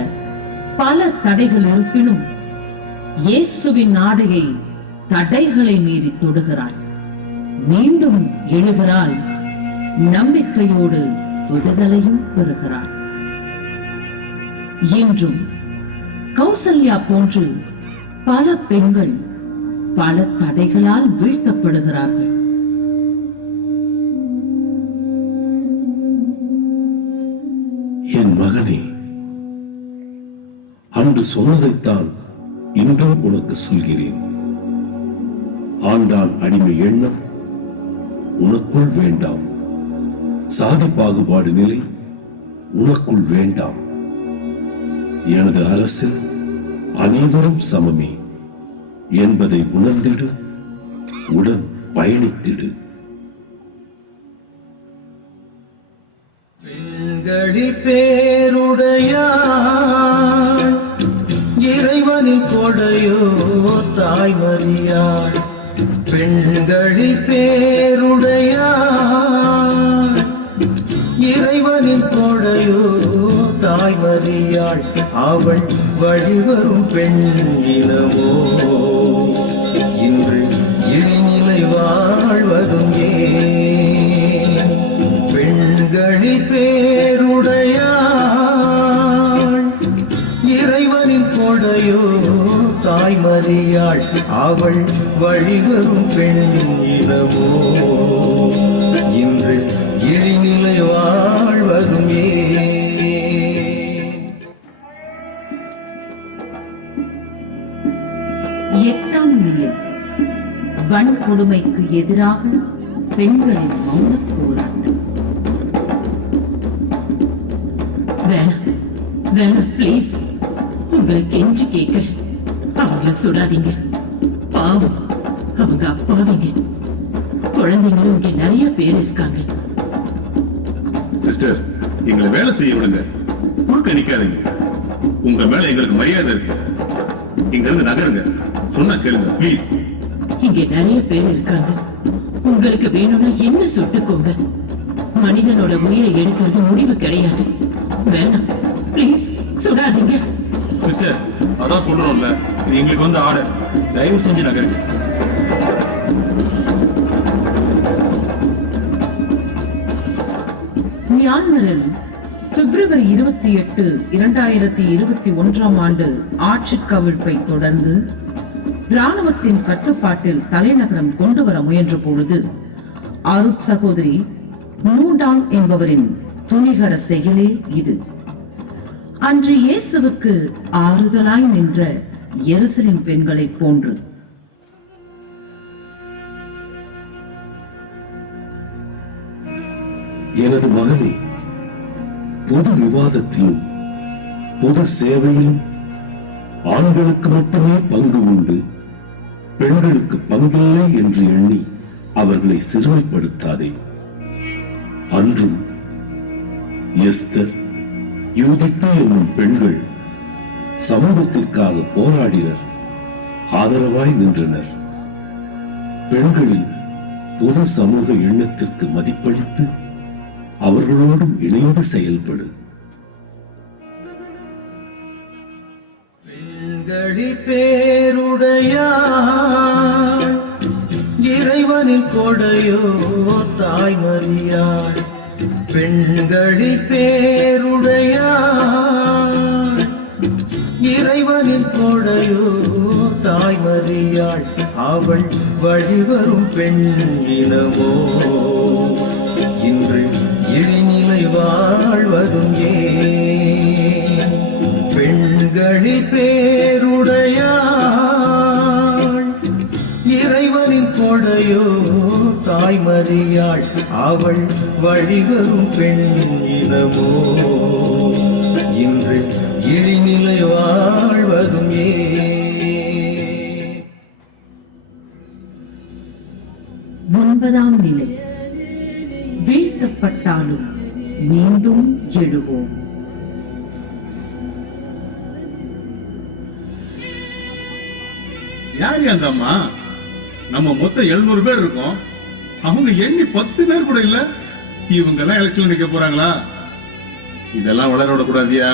பல தடைகள் இருப்பினும் இயேசுவின் ஆடையை தடைகளை மீறி தொடுகிறாள். மீண்டும் எழுகிறாள். நம்பிக்கையோடு விடுதலையும் பெறுகிறாள். இன்றும் கௌசல்யா போன்று பல பெண்கள் பல தடைகளால் வீழ்த்தப்படுகிறார்கள். என் மகனே, அன்று சொன்னதைத்தான் இன்றும் உனக்கு சொல்கிறேன். ஆண்டான் அடிமை எண்ணம் உனக்குள் வேண்டாம். சாதி பாகுபாடு நிலை உனக்குள் வேண்டாம். எனது அரசில் அனைவரும் சமமே என்பதை உணர்ந்திடு, உடன் பயணித்திடு. பெண்களில் பேருடையாள், இறைவனின் கொடையோ தாய்மறியாள். பெண்களில் பேருடையாள், இறைவனின் கொடையோ தாய்மறியாள். அவள் வழிவரும் பெண் இனமோ இன்று இழிநிலை வாழ்வதும் ஏன்? பெண்களில் பேருடையாள், இறைவனின் கொடையோ தாய்மறியாள். அவள் வழிவரும் பெண் இனமோ இன்று இழிநிலை வாழ்வதும் ஏன்? 8ஆம் நிலை. வன்கொடுமைக்கு எதிராக பெண்களின் மௌன போராட்டம். வேணாம் வேணாம், பிளீஸ், உங்களை கெஞ்சி கேட்கிறேன். அவங்கள சுடாதீங்க. பாவம், அவங்க அப்பாவிங்க. குழந்தைங்களும் இங்க நிறைய பேர் இருக்காங்க. சிஸ்டர், எங்களை வேலை செய்ய விடுங்க. குறுக்க நிக்காதீங்க. உங்க மேல எங்களுக்கு மரியாதை இருக்கு. இங்க இருந்து நகருங்க. சொன்னா கேளுங்க ப்ளீஸ். இங்க நிறைய பேர் இருக்காங்க. உங்களுக்கு வேணும்னா என்ன சுட்டுக்கோங்க. மனிதனோட உயிரை எடுக்கிறது முடிவு கிடையாது. வேணாம், ப்ளீஸ் சுடாதீங்க. சிஸ்டர், அதான் சொல்றோம்ல, இது எங்களுக்கு வந்து ஆர்டர். தயவு செஞ்சு நகருங்க. மியான்மரில் பிப்ரவரி 28, 2021 ஆட்சி கவிழ்ப்பை தொடர்ந்து ராணுவத்தின் கட்டுப்பாட்டில் தலைநகரம் கொண்டு வர முயன்ற பொழுது அருட் சகோதரி நூடாங் என்பவரின் துணிகர செயலே இது. அன்று இயேசுவுக்கு ஆறுதலாய் நின்ற எருசலேம் பெண்களைப் போன்று எனது மகனே, பொது விவாதத்திலும் பொது சேவையிலும் ஆண்களுக்கு மட்டுமே பங்கு உண்டு, பெண்களுக்கு பங்கில்லை என்று எண்ணி அவர்களை சிறுமைப்படுத்தாதே. அன்றும் எஸ்தர், யூதித்து என்னும் பெண்கள் சமூகத்திற்காக போராடினர், ஆதரவாய் நின்றனர். பெண்களின் பொது சமூக எண்ணத்திற்கு மதிப்பளித்து அவர்களோடும் இணைந்து செயல்படு. பெண்களில் பேருடையாள், இறைவனின் கொடையோ தாய்மறியாள். பெண்களில் பேருடையாள், இறைவனின் கொடையோ தாய்மறியாள். அவள் வழிவரும் பெண் இனமோ இன்று இழிநிலை வாழ்வதும் ஏன்? பெண்களில் பேருடையாள், இறைவனின் கொடையோ தாய்மறியாள். அவள் வழிவரும் பெண் இனமோ இன்று இழிநிலை வாழ்வதும் ஏன்? 9ஆம் நிலை. வீழ்த்தப்பட்டாலும் மீண்டும் எழுவோம். யார் அந்த அம்மா? நம்ம மொத்தம் 700 பேர் இருக்கோம். அவங்க எண்ணி 10 பேர் கூட இல்ல. இவங்க எல்லாம் எலெக்ஷன் நிக்க போறாங்களா? இதெல்லாம் வளர விடக்கூடாதியா,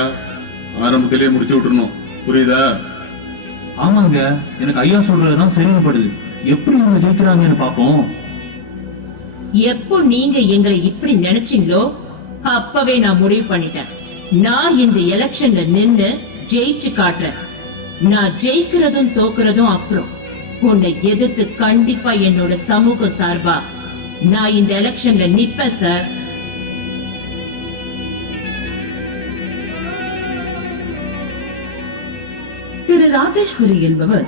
ஆரம்பத்திலேயே முடிச்சு விட்டுறணும். புரியுதா? ஆமாங்க, எனக்கு ஐயா சொல்றதுதான் சரிப்படுது. எப்படி இவங்க ஜெயிக்கிறாங்கன்னு பாப்போம். எப்போ நீங்க எங்களை இப்படி நினைச்சீங்களோ அப்பவே நான் முடிவு பண்ணிட்டேன். நான் இந்த எலெக்ஷன்ல நின்னு ஜெயிச்சு காட்டுறேன். நான் ஜெயிக்கிறதும் தோக்குறதும் அப்புறம். உன்னை எதிர்த்து கண்டிப்பா என்னோட சமூகம் சார்பா நான் இந்த எலெக்ஷன்ல நிப்பேன் சார். திரு ராஜேஸ்வரி என்பவர்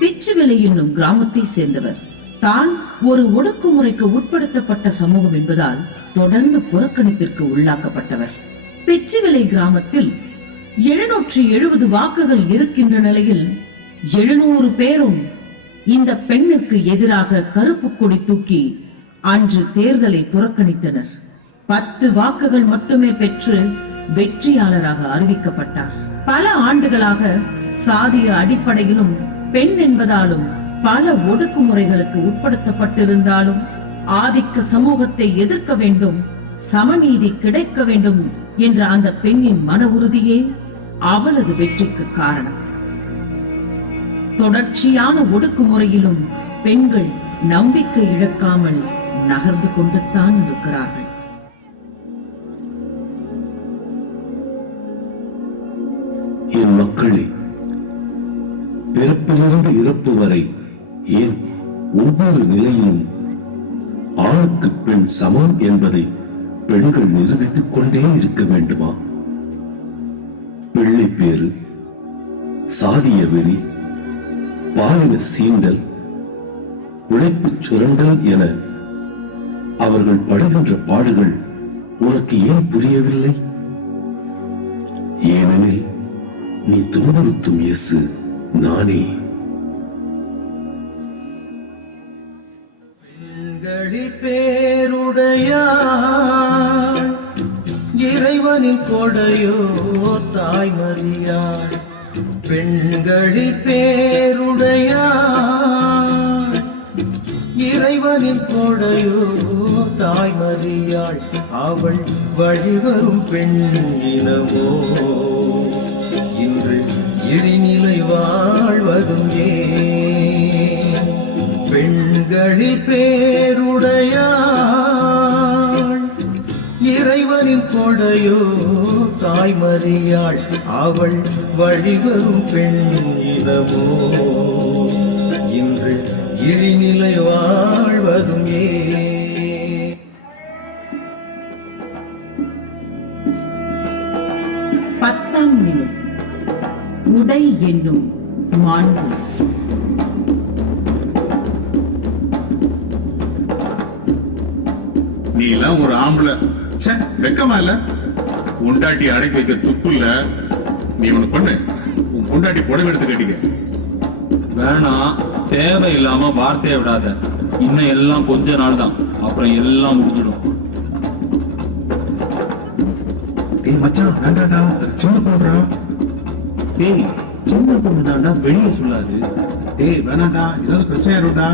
பிச்சுவிலை என்னும் கிராமத்தை சேர்ந்தவர். தான் ஒரு ஒடுக்குமுறைக்கு உட்படுத்தப்பட்ட சமூகம் என்பதால் தொடர்ந்து புறக்கணிப்பிற்கு உள்ளாக்கப்பட்டவர். பிச்சுவிலை கிராமத்தில் 770 வாக்குகள் இருக்கின்ற நிலையில் 700 பேரும் இந்த பெண்ணிற்கு எதிராக கருப்பு கொடி தூக்கி அன்று தேர்தலை புறக்கணித்தனர். 10 வாக்குகள் மட்டுமே பெற்று வெற்றியாளராக அறிவிக்கப்பட்டார். பல ஆண்டுகளாக சாதிய அடிப்படையிலும் பெண் என்பதாலும் பல ஒடுக்குமுறைகளுக்கு உட்படுத்தப்பட்டிருந்தாலும் ஆதிக்க சமூகத்தை எதிர்க்க வேண்டும், சமநீதி கிடைக்க வேண்டும் என்ற அந்த பெண்ணின் மன உறுதியே அவளது வெற்றிக்கு காரணம். தொடர்ச்சியான ஒடுக்குமுறையிலும் பெண்கள் நம்பிக்கை இழக்காமல் நகர்ந்து கொண்டுத்தான் இருக்கிறார்கள். என் மக்களே, பிறப்பிலிருந்து இறப்பு வரை, ஏன் ஒவ்வொரு நிலையிலும் ஆணுக்கு பெண் சமம் என்பதை பெண்கள் நிரூபித்துக் கொண்டே இருக்க வேண்டுமா? பிள்ளை பேறு, சாதிய வெறி, பாலின சீண்டல், உழைப்பு சுரண்டல் என அவர்கள் படுகின்ற பாடுகள் உனக்கு ஏன் புரியவில்லை? ஏனெனில் நீ துன்புறுத்தும் இயேசு நானே. பெண்களில் பேருடையாள், இறைவனின் கொடையோ தாய்மறியாள். பெண்களில் பேருடையாள், கொடையோ தாய்மறியாள் அவள் வழிவரும் பெண் இனமோ இன்று இழிநிலை வாழ்வதும் ஏன் பெண்களில் பேருடையாள் இறைவனின் கொடையோ தாய்மறியாள் அவள் வழிவரும் பெண் இனமோ இன்று இழிநிலை வாழ்வதும் ஏன் பத்தாம் நிலை உடை என்னும் மாண்பு. நீ எல்லாம் ஒரு ஆம்பளை, ச்சே, வெக்கமா இல்ல? பொண்டாட்டி அடக்கி வைக்க துப்பு இல்ல. நீ ஒண்ணு பண்ணு, உன் பொண்டாட்டி புடவை எடுத்து கட்டிக்க. வேணாம், தேவையில்லாம வார்த்தையை விடாத. இன்னும் எல்லாம் கொஞ்ச நாள் தான், அப்புறம் எல்லாம் முடிஞ்சிடும். டேய் மச்சான், வேண்டாம்டா, அது சின்ன பொண்ணுடா. டேய், சின்ன பொண்ணு தான்டா, வெளியே சொல்லாது. டேய் வேணாண்டா, ஏதாவது பிரச்சனை ஆயிடும்டா.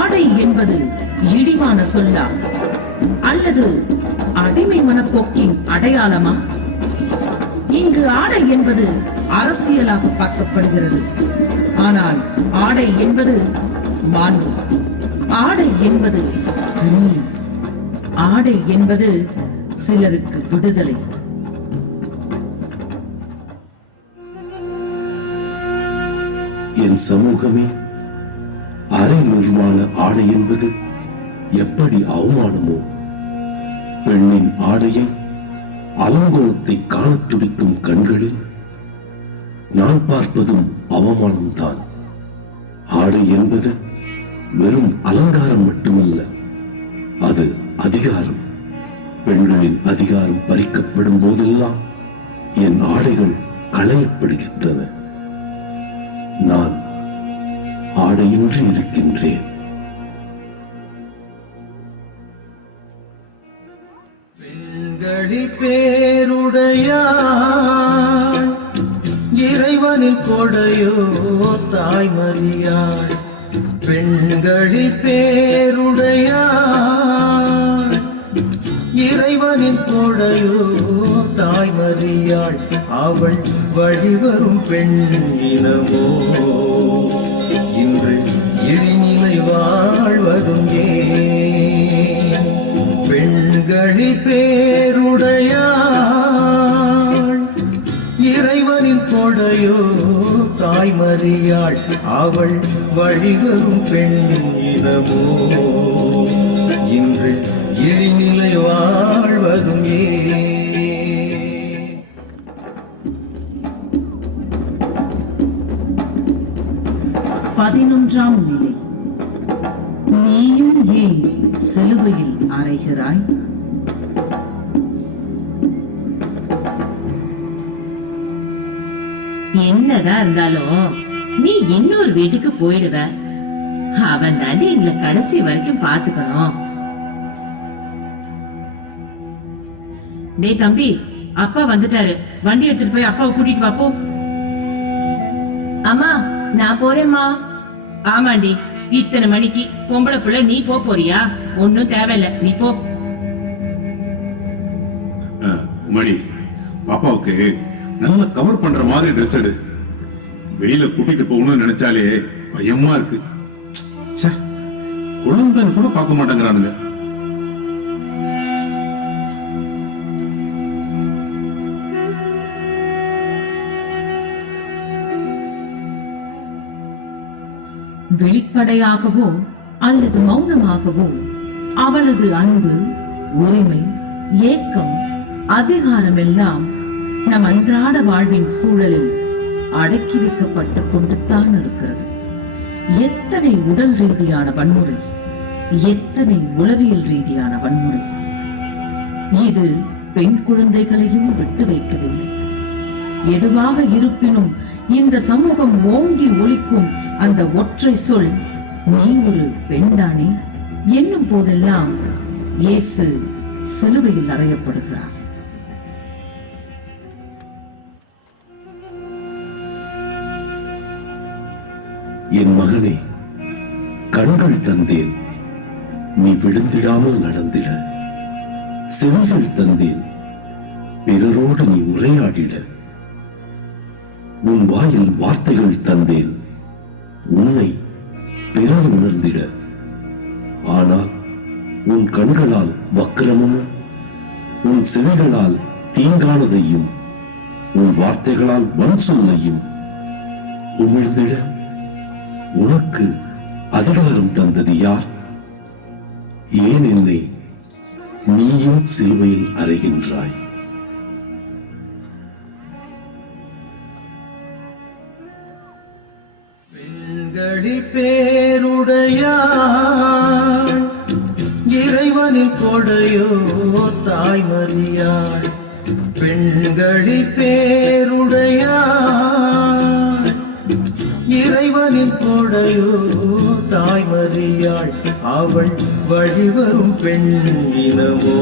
ஆடை என்பது இழிவான சொல்லா அல்லது அடிமை மனப்போக்கின் அடையாளமா? இங்கு ஆடை என்பது அரசியலாக பார்க்கப்படுகிறது. ஆனால் ஆடை என்பது மாண்பு, ஆடை என்பது கண்ணியம், ஆடை என்பது சிலருக்கு விடுதலை. என் சமூகமே, அரை நிர்வாண ஆடை என்பது எப்படி அவமானமோ, பெண்ணின் ஆடையை அலங்கோலத்தை காண துடிக்கும் கண்களில் நான் பார்ப்பதும் அவமானம்தான். ஆடை என்பது வெறும் அலங்காரம் மட்டுமல்ல, அது அதிகாரம். பெண்களின் அதிகாரம் பறிக்கப்படும் போதெல்லாம் என் ஆடைகள் களையப்படுகின்றன. நான் ஆடையின்றி இருக்கின்றேன். பெண்களில் பேருடையாள் இறைவனின் கொடையோ தாய்மறியாள் பெண்களில் பேருடையாள் இறைவனின் கொடையோ தாய்மறியாள் அவள் வழிவரும் பெண் இனமோ இன்று இழிநிலை வாழ்வதும் ஏன் பெண்களில் பேருடையாள் இறைவனின் கொடையோ தாய்மறியாள் அவள் வழிவரும் பெண் இனமோ இன்று இழிநிலை வாழ்வதும் ஏன் 11ஆம் நிலை நீயும் ஏன் சிலுவையில் அறைகிறாய்? என்னதான் இருந்தாலும் நீ இன்னொரு வீட்டுக்கு போயிடுவ. அவன் தாண்டி எங்களை கடைசி வரைக்கும் பாத்துக்கணும். டேய் தம்பி, அப்பா வந்துட்டாரு, வண்டி எடுத்துட்டு போய் அப்பாவை கூட்டிட்டு வாப்போ. அம்மா நான் போறேம்மா. ஆமாண்டி, இத்தனை மணிக்கு பொம்பளை புள்ள நீ போறியா? ஒன்னும் தேவையில்ல, நீ போ. மணி, பாப்பாவுக்கு நல்லா கவர் பண்ற மாதிரி ட்ரெஸ் எடு. வெளியில கூட்டிட்டு போகணும்னு நினைச்சாலே பயமா இருக்கு. குழந்தைன்னு கூட பார்க்க மாட்டேங்கிறானுங்க. வெளிப்படையாகவோ அல்லது மௌனமாகவோ அவளது அன்பு, உரிமை, ஏக்கம், அதிகாரம் எல்லாம் நம் அன்றாட வாழ்வின் சூழலில் அடக்கி வைக்கப்பட்டு கொண்டுத்தான் இருக்கிறது. எத்தனை உடல் ரீதியான வன்முறை, எத்தனை உளவியல் ரீதியான வன்முறை! இது பெண் குழந்தைகளையும் விட்டு வைக்கவில்லை. எதுவாக இருப்பினும் இந்த சமூகம் ஓங்கி ஒலிக்கும் அந்த ஒற்றை சொல், நீ ஒரு பெண்தானே என்னும் போதெல்லாம் இயேசு சிலுவையில் அறையப்படுகிறார். என் மகனே, கண்கள் தந்தேன், நீ விழுந்திடாமல் நடந்திட. செவிகள் தந்தேன், பிறரோடு நீ உரையாடிட. உன் வாயில் வார்த்தைகள் தந்தேன், உன்னை பிறர் உணர்ந்திட. ஆனால் உன் கண்களால் வக்கிரமும், உன் செவிகளால் தீங்கானதையும், உன் வார்த்தைகளால் வன் சொல்லையும் உமிழ்ந்திட உனக்கு அதிகாரம் தந்தது யார்? ஏன் என்னை நீயும் சிலுவையில் அறைகின்றாய்? பெண்களில் பேருடையாள், இறைவனின் கொடையோ தாய்மறியாள். பெண்களில் பேருடையாள், இறைவனின் கொடையோ தாய்மறியாள். அவள் வழிவரும் பெண் இனமோ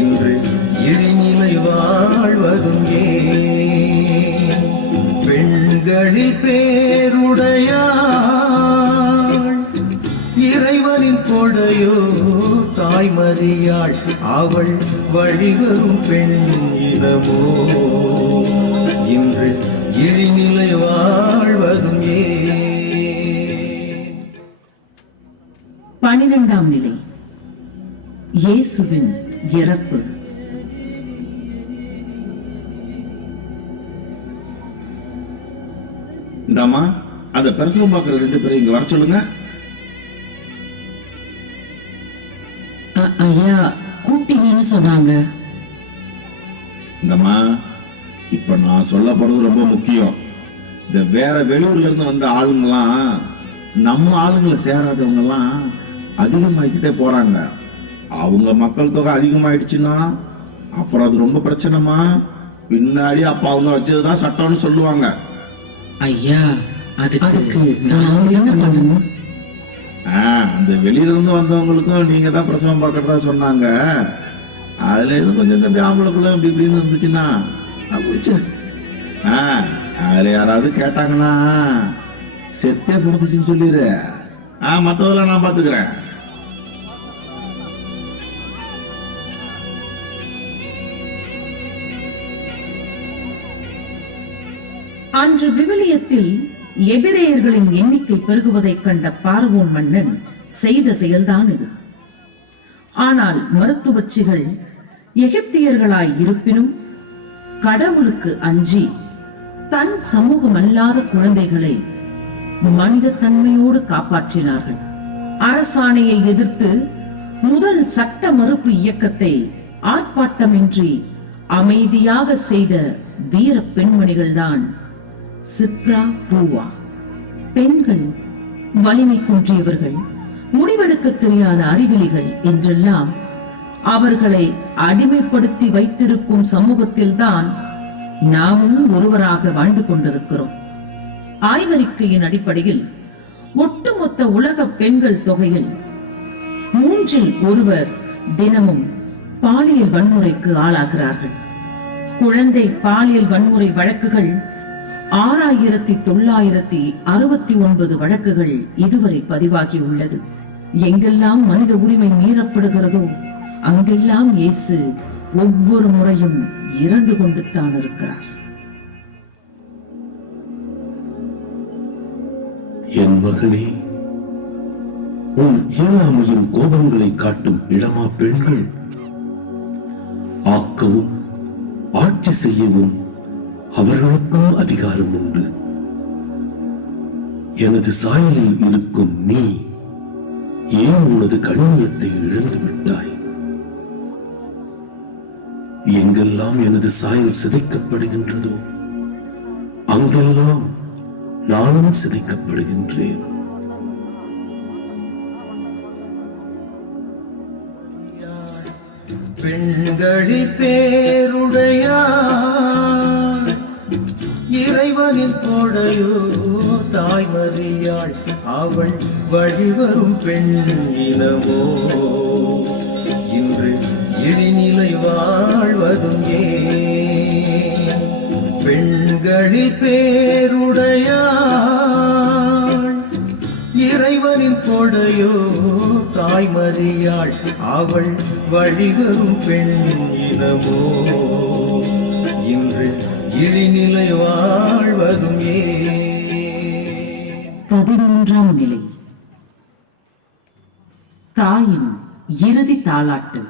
இன்று இழிநிலை வாழ்வதும் ஏன்? பெண்களில் பேருடையாள், இறைவனின் கொடையோ தாய்மறியாள். அவள் வழிவரும் பெண் இனமோ இன்று இழிநிலை வாழ்வதும் ஏன்? 12ஆம் நிலை, இயேசுவின் இறப்பு. இந்தாமா, அந்த பிரசவம் பார்க்குற 2 பேரும் இங்க வர சொல்லுங்க. ஐயா கூப்பிட்டீங்கன்னு சொன்னாங்க. இந்தம்மா, இப்ப நான் சொல்ல போறது ரொம்ப முக்கியம். இந்த வேற வெளியூர்ல இருந்து வந்த ஆளுங்கெல்லாம் நம்ம ஆளுங்களை சேராதவங்க எல்லாம் அதிகமாகிக்கிட்டே போறாங்க. அவங்க மக்கள் தொகை அதிகமாயிடுச்சுன்னா அப்புறம் அது ரொம்ப பிரச்சனைமா. பின்னாடி அப்ப அவங்க வச்சதுதான் சட்டம்னு சொல்லுவாங்க. ஐயா அதுக்கு நாங்க என்ன பண்ணணும்? அந்த வெளியில இருந்து வந்தவங்களுக்கும் நீங்க தான் பிரசவம் பார்க்கறதா சொன்னாங்க. அதுல எதுவும் கொஞ்சம் இந்த ஆம்பளைக்குள்ள இப்படி இப்படின்னு இருந்துச்சுன்னா பிடிச்சு அதுல யாராவது கேட்டாங்கன்னா செத்தே பிறந்துச்சுன்னு சொல்லிடு. மற்றதெல்லாம் நான் பாத்துக்கிறேன். அன்று விவிலியத்தில் எபிரேயர்களின் எண்ணிக்கை பெருகுவதைக் கண்ட பார்வோன் மன்னன் செய்த செயல்தான் இது. ஆனால் மருத்துவச்சிகள் எகிப்தியர்களாய் இருப்பினும் கடவுளுக்கு அஞ்சி தன் சமூகமல்லாத குழந்தைகளை மனித தன்மையோடு காப்பாற்றினார்கள். அரசாணையை எதிர்த்து முதல் சட்ட மறுப்பு இயக்கத்தை ஆர்ப்பாட்டமின்றி அமைதியாக செய்த வீர பெண்மணிகள்தான் சிப்ரா, பூவா. பெண்கள் வலிமை குன்றியவர்கள், முடிவெடுக்க தெரியாத அறிவிலிகள் என்றெல்லாம் அவர்களை அடிமைப்படுத்தி வைத்திருக்கும் சமூகத்தில்தான் நாமும் ஒருவராக வாழ்ந்து கொண்டிருக்கிறோம். ஆய்வறிக்கையின் அடிப்படையில் ஒட்டுமொத்த உலக பெண்கள் தொகையில் 1/3 தினமும் பாலியல் வன்முறைக்கு ஆளாகிறார்கள். குழந்தை பாலியல் வன்முறை வழக்குகள் 6969 வழக்குகள் இதுவரை பதிவாகியுள்ளது. எங்கெல்லாம் மனித உரிமை மீறப்படுகிறதோ அங்கெல்லாம் இயேசு ஒவ்வொரு முறையும் இறந்து கொண்டுத்தான் இருக்கிறார். என் மகனே, உன் இயலாமையின் கோபங்களை காட்டும் இடமா பெண்கள்? ஆக்கவும் ஆட்சி செய்யவும் அவர்களுக்கும் அதிகாரம் உண்டு. எனது சாயலில் இருக்கும் நீ ஏன் உனது கண்ணியத்தை இழந்து விட்டாய்? எங்கெல்லாம் எனது சாயல் சிதைக்கப்படுகின்றதோ அங்கெல்லாம் நானும் சிதைக்கப்படுகின்றேன். பெண்களில் பேருடையாள், இறைவனின் கொடையோ தாய்மறியாள். அவள் வழிவரும் பெண் இனமோ இன்று இழிநிலை வாழ்வதும் ஏன்? பெண்களில் பேருடையாள், தாய்மறியாள் அவள் வழிவரும் பெண் இனமோ இன்று இழிநிலை வாழ்வதும் ஏன்? 13ஆம் நிலை. தாயின் இறுதி தாலாட்டு.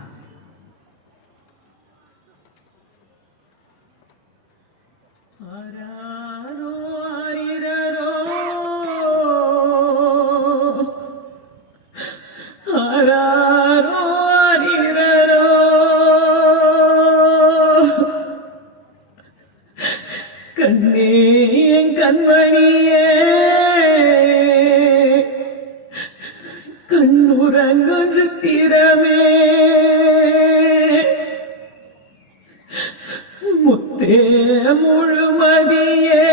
ஆராரோ ஆரிரரோ, ஆராரோ ஆரிரரோ, கண்ணே என் கண்மணியே, கண்ணுறங்கும் சித்திரமே, முத்தே முழுமதியே,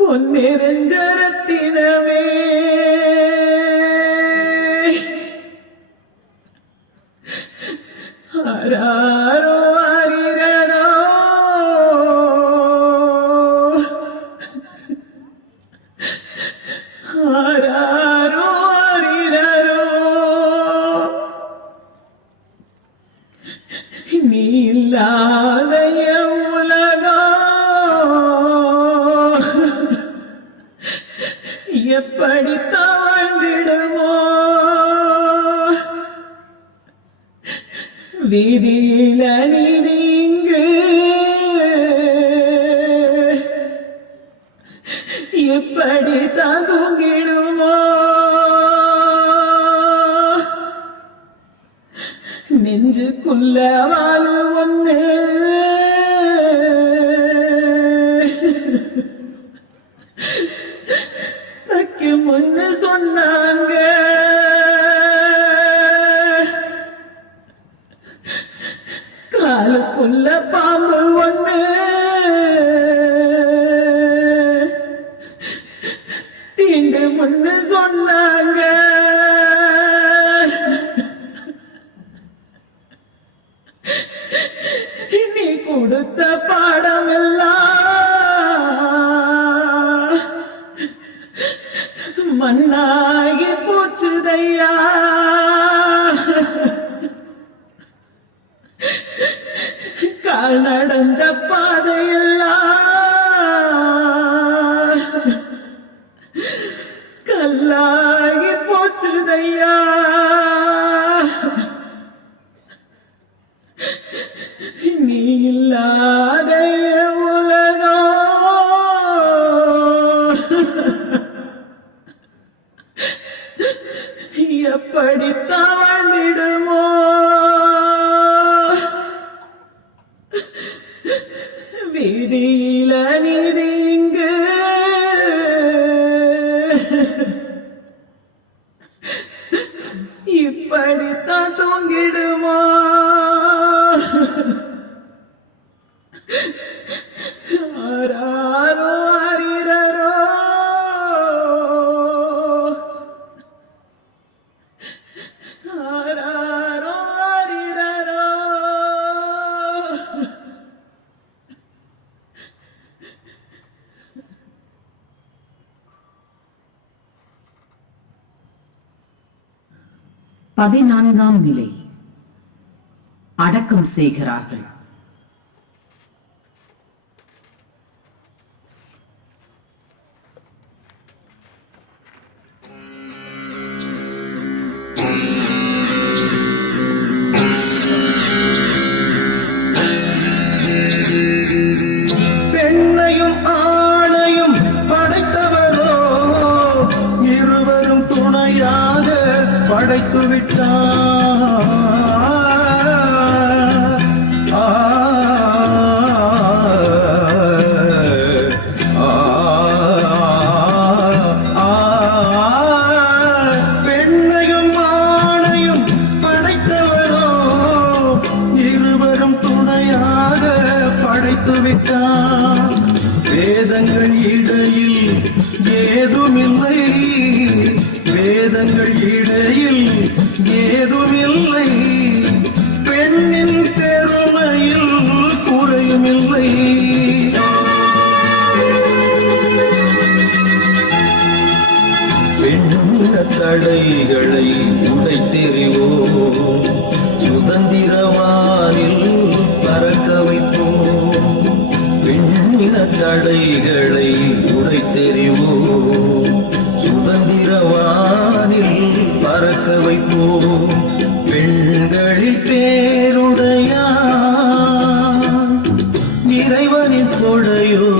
பொன்னிறஞ்சரத்தினமே, ஆராரோ ஆரிரரோ, ஆராரோ ஆரிரரோ, நீ இல்லாத என் உலகம் எப்படி தாழ்ந்திடுமோ? வீதியில நீங்கு எப்படி தான் தூங்கிடுமோ? நெஞ்சுக்குள்ள வாழு ஒண்ணு தக்கி முன்னு சொன்னாங்க, காலுக்குள்ள பாம்பு ஒண்ணு தீண்டு முன்னு சொன்னாங்க. நீ கொடுத்த பாடம் எல்லாம் மண்ணாகி போச்சுதையா. கால் நடந்த பாதையெல்லாம் கல்லாகி போச்சுதையா. நீ இல்லாத என் உலகம் எப்படி தாழ்ந்திடுமோ? வீதியில நீரிங்கு இப்படித்தான் தூங்கிடுமோ? ஆராரோ ஆரிரரோ, ஆராரோ ஆரிரரோ. பதினான்காம் நிலை. அடக்கம் செய்கிறார்கள். பெண்ணையும் ஆணையும் படைத்தவரோ இருவரும் துணையாக படைத்து விட்டார். பெண்ணையும் ஆணையும் படைத்தவரோ இருவரும் துணையாக படைத்து விட்டார். வேதங்கள் இடையில் ஏதுமில்லை, வேதங்கள் இடையில் ஏதும் பெண்ணின தடைகளை உடைத்தெறிவோம், சுதந்திரவானில் பறக்க வைப்போம். பெண்ணின தடைகளை உடைத்தெறிவோம், சுதந்திரவானில் பறக்க வைப்போம். பெண்களில் பேருடையார், இறைவனின் கொடையோ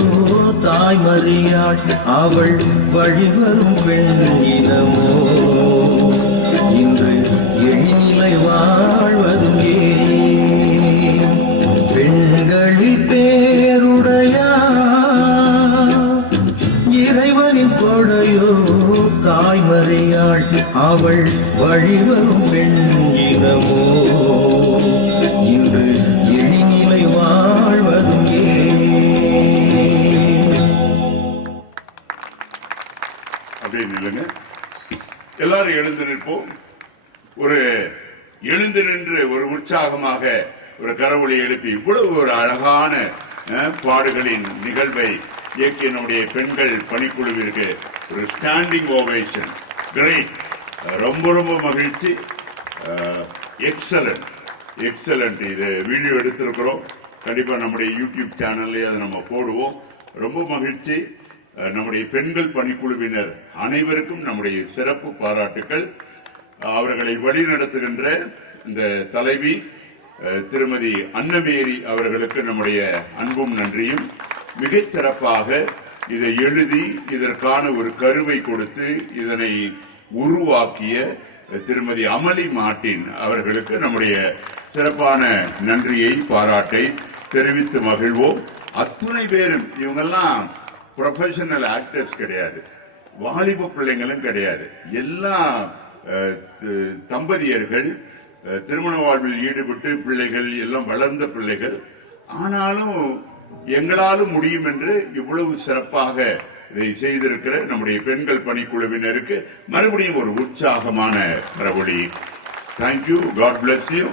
தாய்மறியாள், அவள் வழிவரும் பெண் இனமோ இன்று எழிலை வாழ்வதும் ஏன்? பெண்களில் பேருடையார், இறைவனின் கொடையோ தாய்மறியாள், அவள் வழிவரும் பெண் இனமோ இன்று எழிலை வாழ்வதும் அப்படின்னு இல்லைங்க. எல்லாரும் எழுந்து நிற்போம். ஒரு எழுந்து நின்று ஒரு உற்சாகமாக ஒரு கரவொலி எழுப்பி இவ்வளவு ஒரு அழகான பாடுகளின் நிகழ்வை இயக்கிய நம்முடைய பெண்கள் பணிக்குழுவிற்கு ஒரு ஸ்டாண்டிங் ஓவேஷன். கிரேட், ரொம்ப ரொம்ப மகிழ்ச்சி. Excellent excellent. இது வீடியோ எடுத்திருக்கிறோம், கண்டிப்பா நம்முடைய யூடியூப் சேனல்லே அதை நம்ம போடுவோம். ரொம்ப மகிழ்ச்சி. நம்முடைய பெண்கள் பணிக்குழுவினர் அனைவருக்கும் நம்முடைய சிறப்பு பாராட்டுக்கள். அவர்களை வழிநடத்துகின்ற இந்த தலைவி திருமதி அன்னமேரி அவர்களுக்கு நம்முடைய அன்பும் நன்றியும். மிகச் சிறப்பாக இதை எழுதி இதற்கான ஒரு கருவை கொடுத்து இதனை உருவாக்கிய திருமதி அமளி மார்ட்டின் அவர்களுக்கு நம்முடைய சிறப்பான நன்றியை பாராட்டை தெரிவித்து மகிழ்வோம். அத்துணை பேரும் இவங்கெல்லாம் ப்ரொஃபஷனல் ஆக்டர்ஸ் கிடையாது, வாலிப பிள்ளைங்களும் கிடையாது. எல்லா தம்பதியர்கள் திருமண வாழ்வில் ஈடுபட்டு பிள்ளைகள் எல்லாம் வளர்ந்த பிள்ளைகள். ஆனாலும் எங்களாலும் முடியும் என்று இவ்வளவு சிறப்பாக இதை செய்திருக்கிற நம்முடைய பெண்கள் பணிக்குழுவினருக்கு மறுபடியும் ஒரு உற்சாகமான கரவொலி. Thank you, God bless you.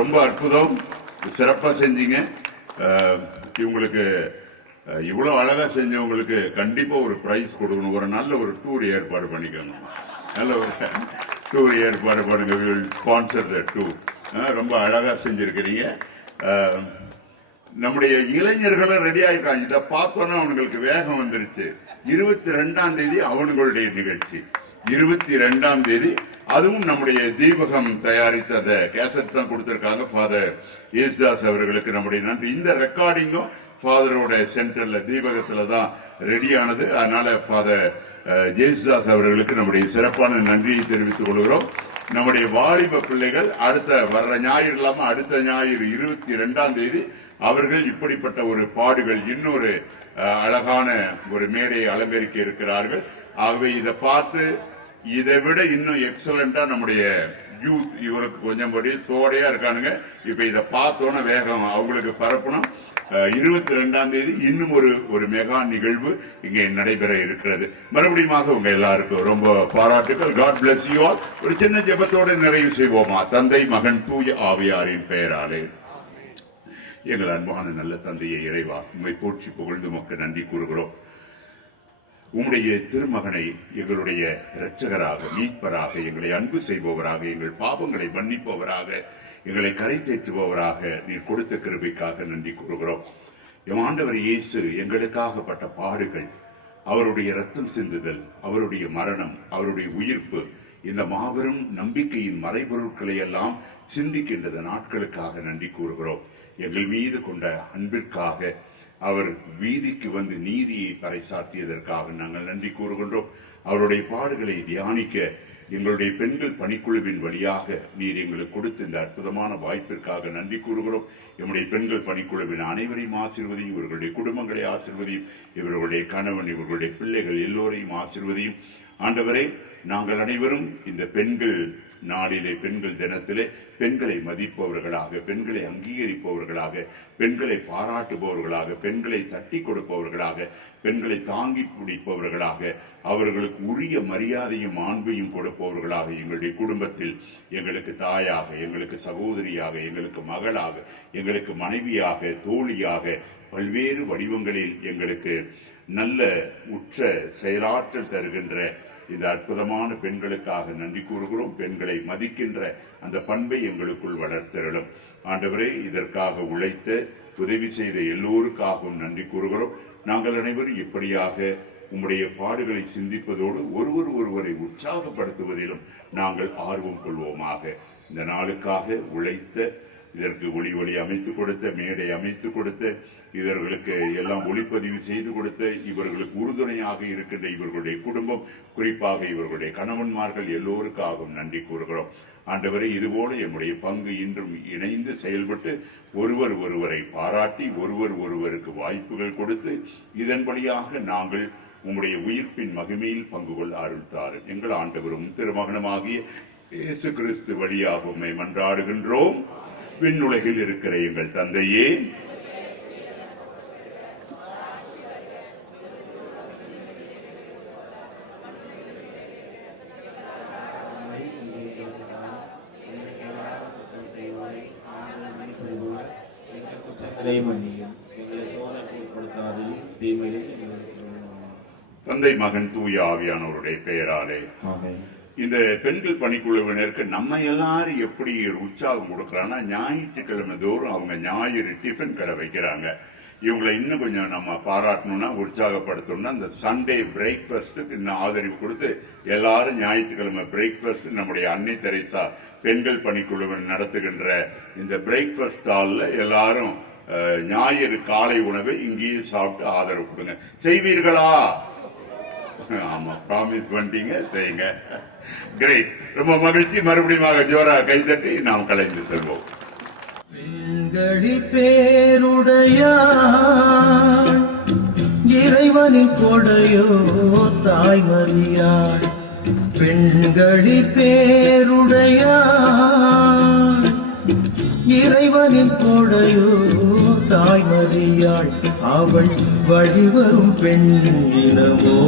ரொம்ப அற்புதம், சிறப்பாக செஞ்சீங்க. இவங்களுக்கு இவ்வளவு அழகா செஞ்சவங்களுக்கு கண்டிப்பா ஒரு பிரைஸ் கொடுக்கணும். ஒரு நல்ல ஒரு டூர் ஏற்பாடு பண்ணிக்கணும். நல்ல ஒரு டூர் ஏற்பாடு பண்ணுங்க. ஸ்பான்சர் த டூர். ரொம்ப அழகா செஞ்சிருக்கிறீங்க. நம்முடைய இளைஞர்களும் ரெடி ஆயிருக்காங்க. இதை பார்த்தோன்னா அவங்களுக்கு வேகம் வந்துருச்சு. 22ஆம் தேதி அவனுங்களுடைய நிகழ்ச்சி, 22ஆம் தேதி. அதுவும் நம்முடைய தீபகம் தயாரித்த அந்த கேசட் தான் கொடுத்திருக்காங்க. ஃபாதர் யேசுதாஸ் அவர்களுக்கு நம்முடைய நன்றி. இந்த ரெக்கார்டிங்கும் ஃபாதரோட சென்டர்ல தீபகத்துல தான் ரெடியானது. அதனால ஃபாதர் யேசுதாஸ் அவர்களுக்கு நம்முடைய சிறப்பான நன்றியை தெரிவித்துக் கொள்கிறோம். நம்முடைய வாலிப பிள்ளைகள் அடுத்த வர்ற ஞாயிறு இல்லாம அடுத்த ஞாயிறு 22ஆம் தேதி அவர்கள் இப்படிப்பட்ட ஒரு பாடுகள் இன்னொரு அழகான ஒரு மேடையை அலங்கரிக்க இருக்கிறார்கள். ஆகவே இதை பார்த்து இதை விட இன்னும் எக்ஸலண்டா நம்முடைய யூத் இவருக்கு கொஞ்சம் படி சோடையா இருக்கானுங்க. இப்ப இதை பார்த்தோன்னா வேகம் அவங்களுக்கு பரப்பணும். 22ஆம் தேதி இன்னும் ஒரு மெகா நிகழ்வு இங்கே நடைபெற இருக்கிறது. மறுபடியும் உங்க எல்லாருக்கும் ரொம்ப பாராட்டுகள். God bless you all. ஒரு சின்ன ஜெபத்தோடு நிறைவு செய்வோமா? தந்தை, மகன், தூய ஆவியாரின் பெயராலே. எங்கள் அன்பான நல்ல தந்தையை இறைவா, உண்மை போற்றி புகழ்ந்து உமக்கு நன்றி கூறுகிறோம். உம்முடைய திருமகனை எங்களுடைய இரட்சகராக, மீட்பராக, எங்களை அன்பு செய்பவராக, எங்கள் பாவங்களை மன்னிப்பவராக, எங்களை கரை தேற்றுபவராக நீர் கொடுத்த கிருபைக்காக நன்றி கூறுகிறோம். எம் ஆண்டவர் இயேசு எங்களுக்காகப்பட்ட பாடுகள், அவருடைய இரத்தம் சிந்துதல், அவருடைய மரணம், அவருடைய உயிர்ப்பு, இந்த மாபெரும் நம்பிக்கையின் மறைபொருட்களை எல்லாம் சிந்திக்கின்ற நாட்களுக்காக நன்றி கூறுகிறோம். எங்கள் மீது கொண்ட அன்பிற்காக, அவர் வீதிக்கு வந்து நீதியை பறைசாற்றியதற்காக நாங்கள் நன்றி கூறுகின்றோம். அவருடைய பாடுகளை தியானிக்க எங்களுடைய பெண்கள் பணிக்குழுவின் வழியாக நீர் எங்களுக்கு கொடுத்த இந்த அற்புதமான வாய்ப்பிற்காக நன்றி கூறுகிறோம். எம்முடைய பெண்கள் பணிக்குழுவின் அனைவரையும் ஆசீர்வதியும், இவர்களுடைய குடும்பங்களை ஆசீர்வதியும், இவர்களுடைய கணவன், இவர்களுடைய பிள்ளைகள் எல்லோரையும் ஆசீர்வதியும். ஆண்டவரே, நாங்கள் அனைவரும் இந்த பெண்கள் நாளிலே, பெண்கள் தினத்திலே பெண்களை மதிப்பவர்களாக, பெண்களை அங்கீகரிப்பவர்களாக, பெண்களை பாராட்டுபவர்களாக, பெண்களை தட்டி கொடுப்பவர்களாக, பெண்களை தாங்கி பிடிப்பவர்களாக, அவர்களுக்கு உரிய மரியாதையும் மாண்பையும் கொடுப்பவர்களாக எங்களுடைய குடும்பத்தில் எங்களுக்கு தாயாக, எங்களுக்கு சகோதரியாக, எங்களுக்கு மகளாக, எங்களுக்கு மனைவியாக, தோழியாக, பல்வேறு வடிவங்களில் எங்களுக்கு நல்ல உற்ற செயலாற்றல் தருகின்ற இந்த அற்புதமான பெண்களுக்காக நன்றி கூறுகிறோம். பெண்களை மதிக்கின்ற அந்த பண்பை எங்களுக்குள் வளர்த்திரளும். ஆண்டவரே, இதற்காக உழைத்த உதவி செய்த எல்லோருக்காகவும் நன்றி கூறுகிறோம். நாங்கள் அனைவரும் இப்படியாக உம்முடைய பாடுகளை சிந்திப்பதோடு ஒருவரை உற்சாகப்படுத்துவதிலும் நாங்கள் ஆர்வம் கொள்வோமாக. இந்த நாளுக்காக உழைத்த, இதற்கு ஒளி அமைத்து கொடுத்த, மேடை அமைத்து கொடுத்த, இவர்களுக்கு எல்லாம் ஒளிப்பதிவு செய்து கொடுத்த, இவர்களுக்கு உறுதுணையாக இருக்கின்ற இவர்களுடைய குடும்பம், குறிப்பாக இவர்களுடைய கணவன்மார்கள் எல்லோருக்காகவும் நன்றி கூறுகிறோம். ஆண்டவரை, இதுபோல என்னுடைய பங்கு இன்றும் இணைந்து செயல்பட்டு ஒருவரை பாராட்டி ஒருவருக்கு வாய்ப்புகள் கொடுத்து இதன்படியாக நாங்கள் உம்முடைய உயிர்ப்பின் மகிமையில் பங்கு கொள்ள அருள் தாரும். எங்கள் ஆண்டவரும் திருமகனுமாகிய இயேசு கிறிஸ்து வழியாக உம்மை மன்றாடுகின்றோம். விண்ணுலகில் இருக்கிற எங்கள் தந்தையே, தந்தை, மகன், தூய ஆவியானவருடைய பெயராலே. இந்த பெண்கள் பணிக்குழுவினருக்கு நம்ம எல்லாரும் எப்படி உற்சாகம் கொடுக்கறாங்கன்னா, ஞாயிற்றுக்கிழமை தோறும் அவங்க ஞாயிறு டிஃபன் கடை வைக்கிறாங்க. இவங்களை இன்னும் கொஞ்சம் நம்ம பாராட்டணும்னா, உற்சாகப்படுத்தணும்னா, இந்த சண்டே பிரேக்ஃபாஸ்ட்டுக்கு இன்னும் ஆதரவு கொடுத்து எல்லாரும் ஞாயிற்றுக்கிழமை பிரேக்ஃபாஸ்ட் நம்முடைய அன்னை தெரேசா பெண்கள் பணிக்குழுவினர் நடத்துகின்ற இந்த பிரேக்ஃபாஸ்ட் ஸ்டால்ல எல்லாரும் ஞாயிறு காலை உணவை இங்கேயே சாப்பிட்டு ஆதரவு கொடுங்க. செய்வீர்களா? ஆமா, ப்ராமிஸ் பண்ணிட்டீங்க, செய்யுங்க. கிரேட், ரொம்ப மகிழ்ச்சி. மறுபடியும் ஜோரா கைதட்டி நாம் கலைந்து செல்வோம். பெண்களில் பேருடையாள், இறைவனின் கொடையோ தாய்மறியாள். பெண்களில் பேருடையாள், இறைவனின் கொடையோ தாய்மறியாள். அவள் வழிவரும் பெண்ணினமோ